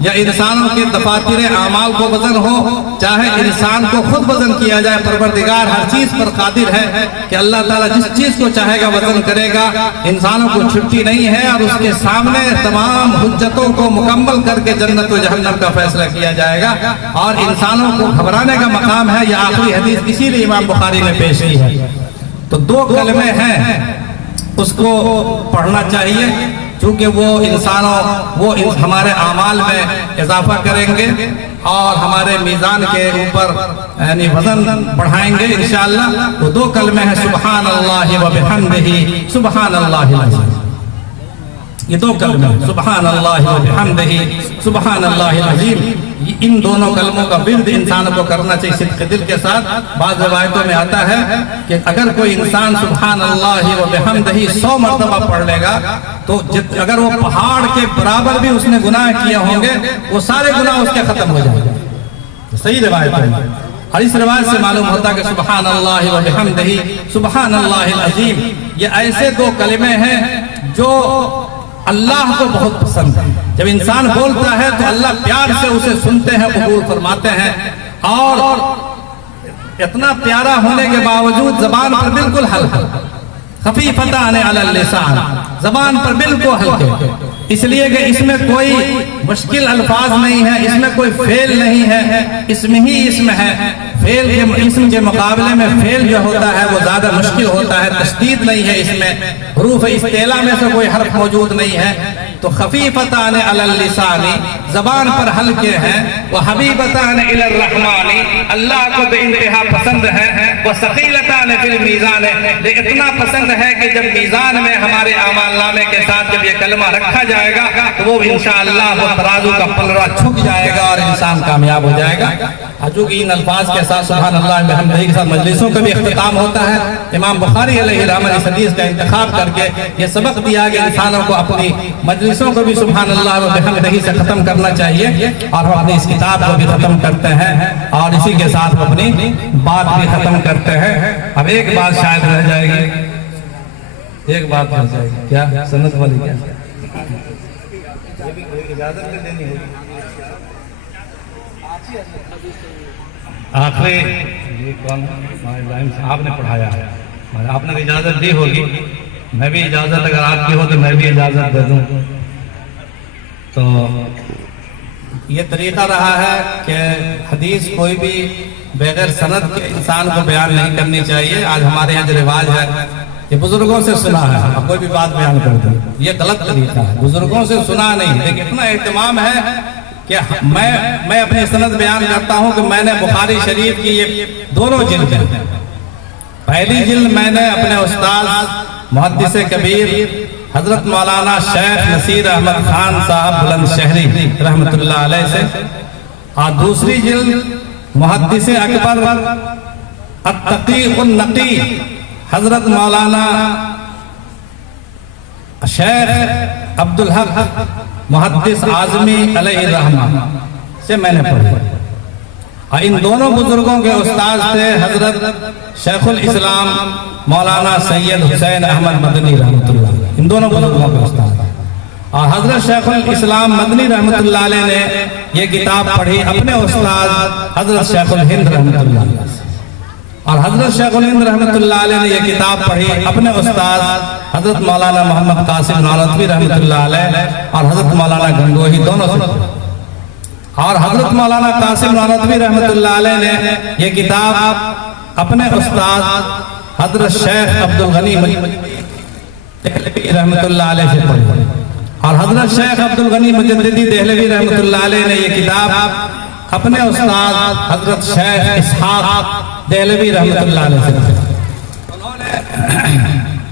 یا انسانوں کے دفاتر اعمال کو وزن ہو, چاہے انسان کو خود وزن کیا جائے. پروردگار ہر چیز پر قادر ہے کہ اللہ تعالیٰ جس چیز کو چاہے گا وزن کرے گا. انسانوں کو چھٹی نہیں ہے اور اس کے سامنے تمام حجتوں کو مکمل کر کے جنت و جہنم کا فیصلہ کیا جائے گا. اور انسانوں کو گھبرانے کا مقام ہے. یہ آخری حدیث اسی لیے امام بخاری نے پیش کی ہے. تو 2 کلمے ہیں, اس کو پڑھنا چاہیے چونکہ وہ ہمارے اعمال میں اضافہ کریں گے اور ہمارے میزان کے اوپر یعنی وزن بڑھائیں گے انشاءاللہ. تو 2 کلمے ہیں, سبحان اللہ و بحمدہ سبحان اللہ العظیم. یہ 2 کلمے, سبحان اللہ و بحمدہ سبحان اللہ العظیم. ان دونوں کلموں کا ورد انسان کو کرنا چاہیے صدق دل کے ساتھ. بعض روایتوں میں آتا ہے کہ اگر کوئی انسان سبحان اللہ و بحمدہ 100 مرتبہ پڑھ لے گا تو اگر وہ پہاڑ کے برابر بھی اس نے گناہ کیے ہوں گے وہ سارے گناہ اس کے ختم ہو جائیں گے. صحیح روایت ہے. اور اس روایت سے معلوم ہوتا ہے کہ سبحان اللہ و بحمدہ سبحان اللہ العظیم یہ ایسے 2 کلمے ہیں جو اللہ کو بہت پسند ہے. جب انسان بولتا ہے تو اللہ پیار سے اسے سنتے ہیں, قبول فرماتے ہیں. اور اتنا پیارا ہونے کے باوجود زبان پر بالکل ہلکا, خفیفتان علی اللسان, زبان پر بالکل ہلکے, اس لیے کہ اس میں کوئی مشکل الفاظ نہیں ہے, اس میں کوئی فعل نہیں ہے, اسم ہی اسم ہے. فعل کے اسم کے مقابلے میں فعل جو ہوتا ہے وہ زیادہ مشکل ہوتا ہے, تشدید نہیں ہے اس میں, حروف استعلا میں سے کوئی حرف موجود نہیں ہے. تو خفیفتان علی اللسان, زبان پر ہلکے ہیں. وحبیبتان الی الرحمن, اللہ کو بے انتہا پسند ہے. وثقیلتان فی المیزان, اتنا پسند ہے کہ جب میزان میں ہمارے اعمال نامے کے ساتھ جب یہ کلمہ رکھا جائے گا تو وہ انشاءاللہ وہ ترازو کا پلڑا چھک جائے گا اور انسان کامیاب ہو جائے گا. چونکہ ان الفاظ کے ساتھ سبحان اللہ بحمدہ کے ساتھ مجلسوں کا بھی اختتام ہوتا ہے. امام بخاری علیہ الرحمہ اس حدیث کا انتخاب کر کے یہ سبق دیا کہ انسانوں کو اپنی مجلسوں کو بھی سبحان اللہ بحمدہ سے ختم کرنا چاہیے. اور ہم اپنی اس کتاب کو بھی ختم کرتے ہیں اور اسی کے ساتھ اپنی بات بھی ختم کرتے ہیں. اب ایک بات شاید رہ جائے گی, ایک بات رہ جائے گی. کیا سنت والی کیا اجازت بھی دینی ہوگی. آخری آپ نے پڑھایا ہے, آپ نے اجازت دی ہوگی, میں بھی اجازت اگر آپ کی ہو تو میں بھی اجازت دے دوں. تو یہ طریقہ رہا ہے کہ حدیث کوئی بھی بغیر سند کے انسان کو بیان نہیں کرنی چاہیے. آج ہمارے یہاں جو رواج ہے یہ بزرگوں سے سنا ہے, اب کوئی بھی بات بیان کر دیں, یہ غلط طریقہ ہے. بزرگوں سے سنا نہیں, لیکن اتنا اہتمام ہے کہ میں اپنی سند بیان کرتا ہوں کہ میں نے بخاری شریف کی یہ دونوں جلد ہیں. پہلی جلد میں نے اپنے استاد محدث کبیر حضرت مولانا شیخ نصیر احمد خان صاحب بلند شہری رحمت اللہ علیہ سے, اور دوسری جلد محدث اکبر التقی النقی حضرت مولانا شیخ عبدالحق محدث اعظمی علیہ الرحمہ سے میں نے پڑھی. اور ان دونوں بزرگوں کے استاد تھے حضرت شیخ الاسلام مولانا سید حسین احمد مدنی رحمۃ اللہ علیہ. ان دونوں بزرگوں کے استاد, اور حضرت شیخ الاسلام مدنی رحمۃ اللہ علیہ نے یہ کتاب پڑھی اپنے استاد حضرت شیخ الہند رحمۃ اللہ علیہ سے, اور حضرت شیخ الہند رحمۃ اللہ علیہ نے یہ کتاب پڑھی اپنے استاد حضرت مولانا محمد قاسم نانوتوی رحمۃ اللہ علیہ اور حضرت مولانا گنگوہی دونوں سے. اور حضرت مولانا قاسم نانوتوی رحمۃ اللہ علیہ نے یہ کتاب اپنے استاد حضرت شیخ عبدالغنی دہلوی رحمۃ اللہ علیہ سے پڑھی, اور حضرت شیخ عبدالغنی مجددی دہلوی رحمۃ اللہ علیہ نے یہ کتاب اپنے استاد حضرت شیخ اسحاق دہلوی رحمۃ اللہ علیہ سے پڑھی.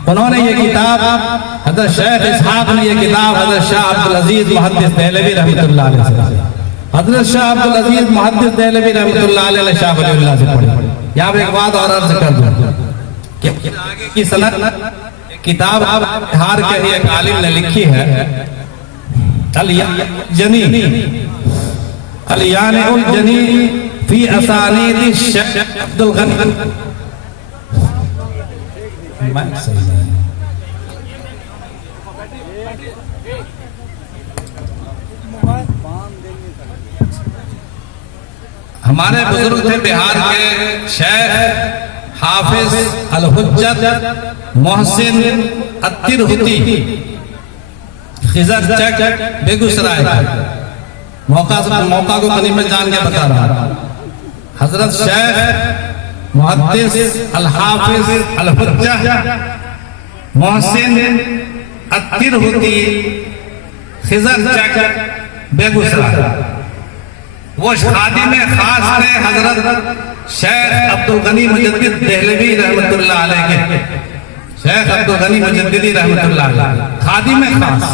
انہوں نے یہ کتاب حضرت شیخ اسحاق نے یہ کتاب حضرت شاہ عبدالعزیز محدث دہلوی رحمۃ اللہ علیہ سے پڑھی. حضرت شاہ عبدالعزیز محدث دہلوی رحمۃ اللہ علیہ شاہ ولی اللہ سے پڑھی. یہاں پہ ایک بات اور عرض کر دوں, کی سند کتاب بہار کے ہی ایک عالم نے لکھی ہے، الیانی الجنی فی اسانید الشیخ عبدالغنی. ہمارے بزرگ تھے بہار کے شیخ حافظ الحجت محسن الترہتی خضر چک بیگوسرائے. موقع کو غنیمت جان کے بتا رہا ہوں. حضرت شیخ محدث الحافظ الحجت محسن الترہتی خضر چک بیگوسرائے. وہ خادم خاص تھے حضرت شیخ عبدالغنی مجدد دہلوی رحمت اللہ علیہ کے. شیخ عبدالغنی مجددی رحمت اللہ علیہ خادم خاص،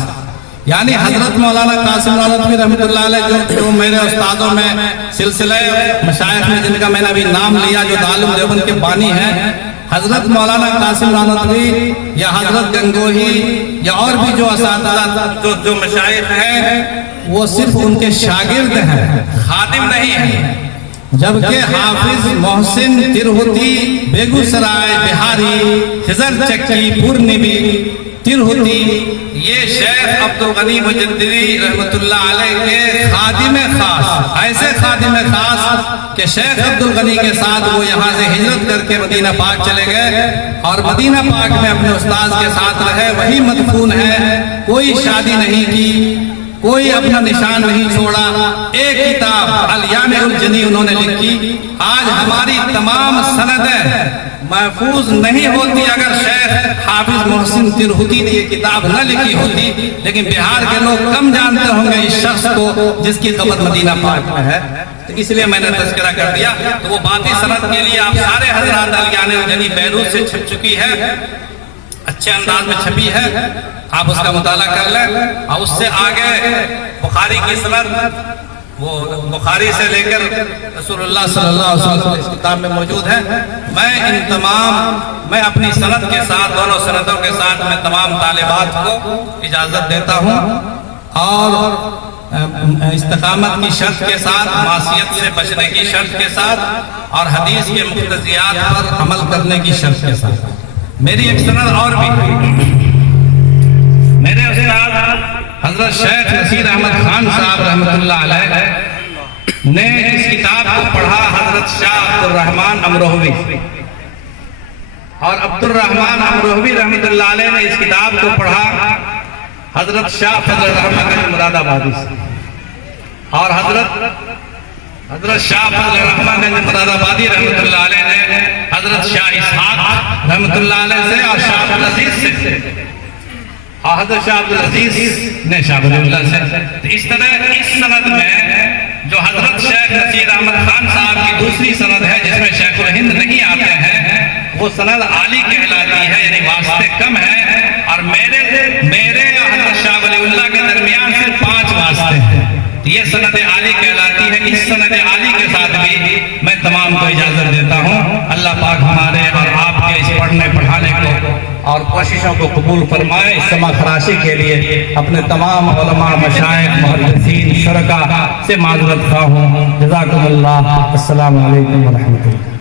یعنی حضرت مولانا قاسم نانوتوی رحمت اللہ علیہ جو میرے استادوں میں سلسلہ مشائخ میں جن کا میں نے ابھی نام لیا جو دارالعلوم دیوبند کے بانی ہیں، حضرت مولانا قاسم نانوتوی یا حضرت گنگوہی یا اور بھی جو اساتذہ جو مشائخ ہیں وہ صرف ان کے شاگرد ہیں، خادم نہیں ہیں. جبکہ حافظ محسن ترہتی بیگوسرائے بہاری خضر چکی پورنیوی ترہتی یہ شیخ عبدالغنی مجددی رحمت اللہ علیہ کے خادم خاص، ایسے خادم خاص کہ شیخ عبدالغنی کے ساتھ وہ یہاں سے ہجرت کر کے مدینہ پاک چلے گئے اور مدینہ پاک میں اپنے استاذ کے ساتھ رہے، وہی مدفون ہے. کوئی شادی نہیں کی، کوئی اپنا نشان نہیں چھوڑا. ایک کتاب الیان الجنی انہوں نے لکھی. آج ہماری تمام سندیں محفوظ نہیں ہوتی اگر شیخ حافظ محسن ترہتی نے یہ کتاب نہ لکھی ہوتی، لیکن بہار کے لوگ کم جانتے ہوں گے اس شخص کو جس کی قبر مدینہ پاک میں ہے. تو اس لیے میں نے تذکرہ کر دیا. تو وہ باقی سند کے لیے آپ سارے حضرات الیان الجنی بیروت سے چھپ چکی ہے، اچھے انداز میں چھپی ہے، آپ اس کا مطالعہ کر لیں. اور اس سے آگے بخاری کی سند، وہ بخاری سے لے کر رسول اللہ صلی اللہ علیہ وسلم اس کتاب میں موجود ہے. میں اپنی سند کے ساتھ، دونوں سندوں کے ساتھ میں تمام طالبات کو اجازت دیتا ہوں اور استقامت کی شرط کے ساتھ، معصیت سے بچنے کی شرط کے ساتھ اور حدیث کے مقتضیات پر عمل کرنے کی شرط کے ساتھ. میری ایک سند اور بھی، میرے استاد حضرت شیخ نصیر احمد خان صاحب رحمت اللہ علیہ نے اس کتاب کو پڑھا. حضرت شاہ عبدالرحمن امروہوی اور عبدالرحمن امروہوی رحمت اللہ علیہ نے اس کتاب کو پڑھا حضرت شاہ فضل الرحمن مراد آبادی سے، اور حضرت شاہ فضل الرحمن مراد آبادی رحمت اللہ علیہ نے حضرت شاہ اسحاق رحمت اللہ علیہ سے اور شاہ عبدالعزیز سے، اور حضرت شاہ عبدالعزیز نے شاہ ولی اللہ سے. اس طرح اس سند میں جو حضرت شیخ نصیر احمد خان صاحب کی دوسری سند ہے جس میں شیخ الہند نہیں آتے ہیں، وہ سند عالی کہلاتی ہے، یعنی واسطے کم ہیں. اور میرے اور حضرت شاہ ولی اللہ کے درمیان صرف 5 واسطے ہیں. یہ سند عالی کہلاتی ہے. اس سند عالی کے ساتھ بھی میں تمام کو اجازت دیتا ہوں. اللہ پاک ہمارے اور آپ کے اس پڑھنے پڑھانے کو اور کوششوں کو قبول فرمائے. اس سما خراشی کے لیے اپنے تمام علماء، مشائخ، محدثین، شرکا سے معذرت خواہ ہوں. جزاکم اللہ. السلام علیکم ورحمۃ اللہ.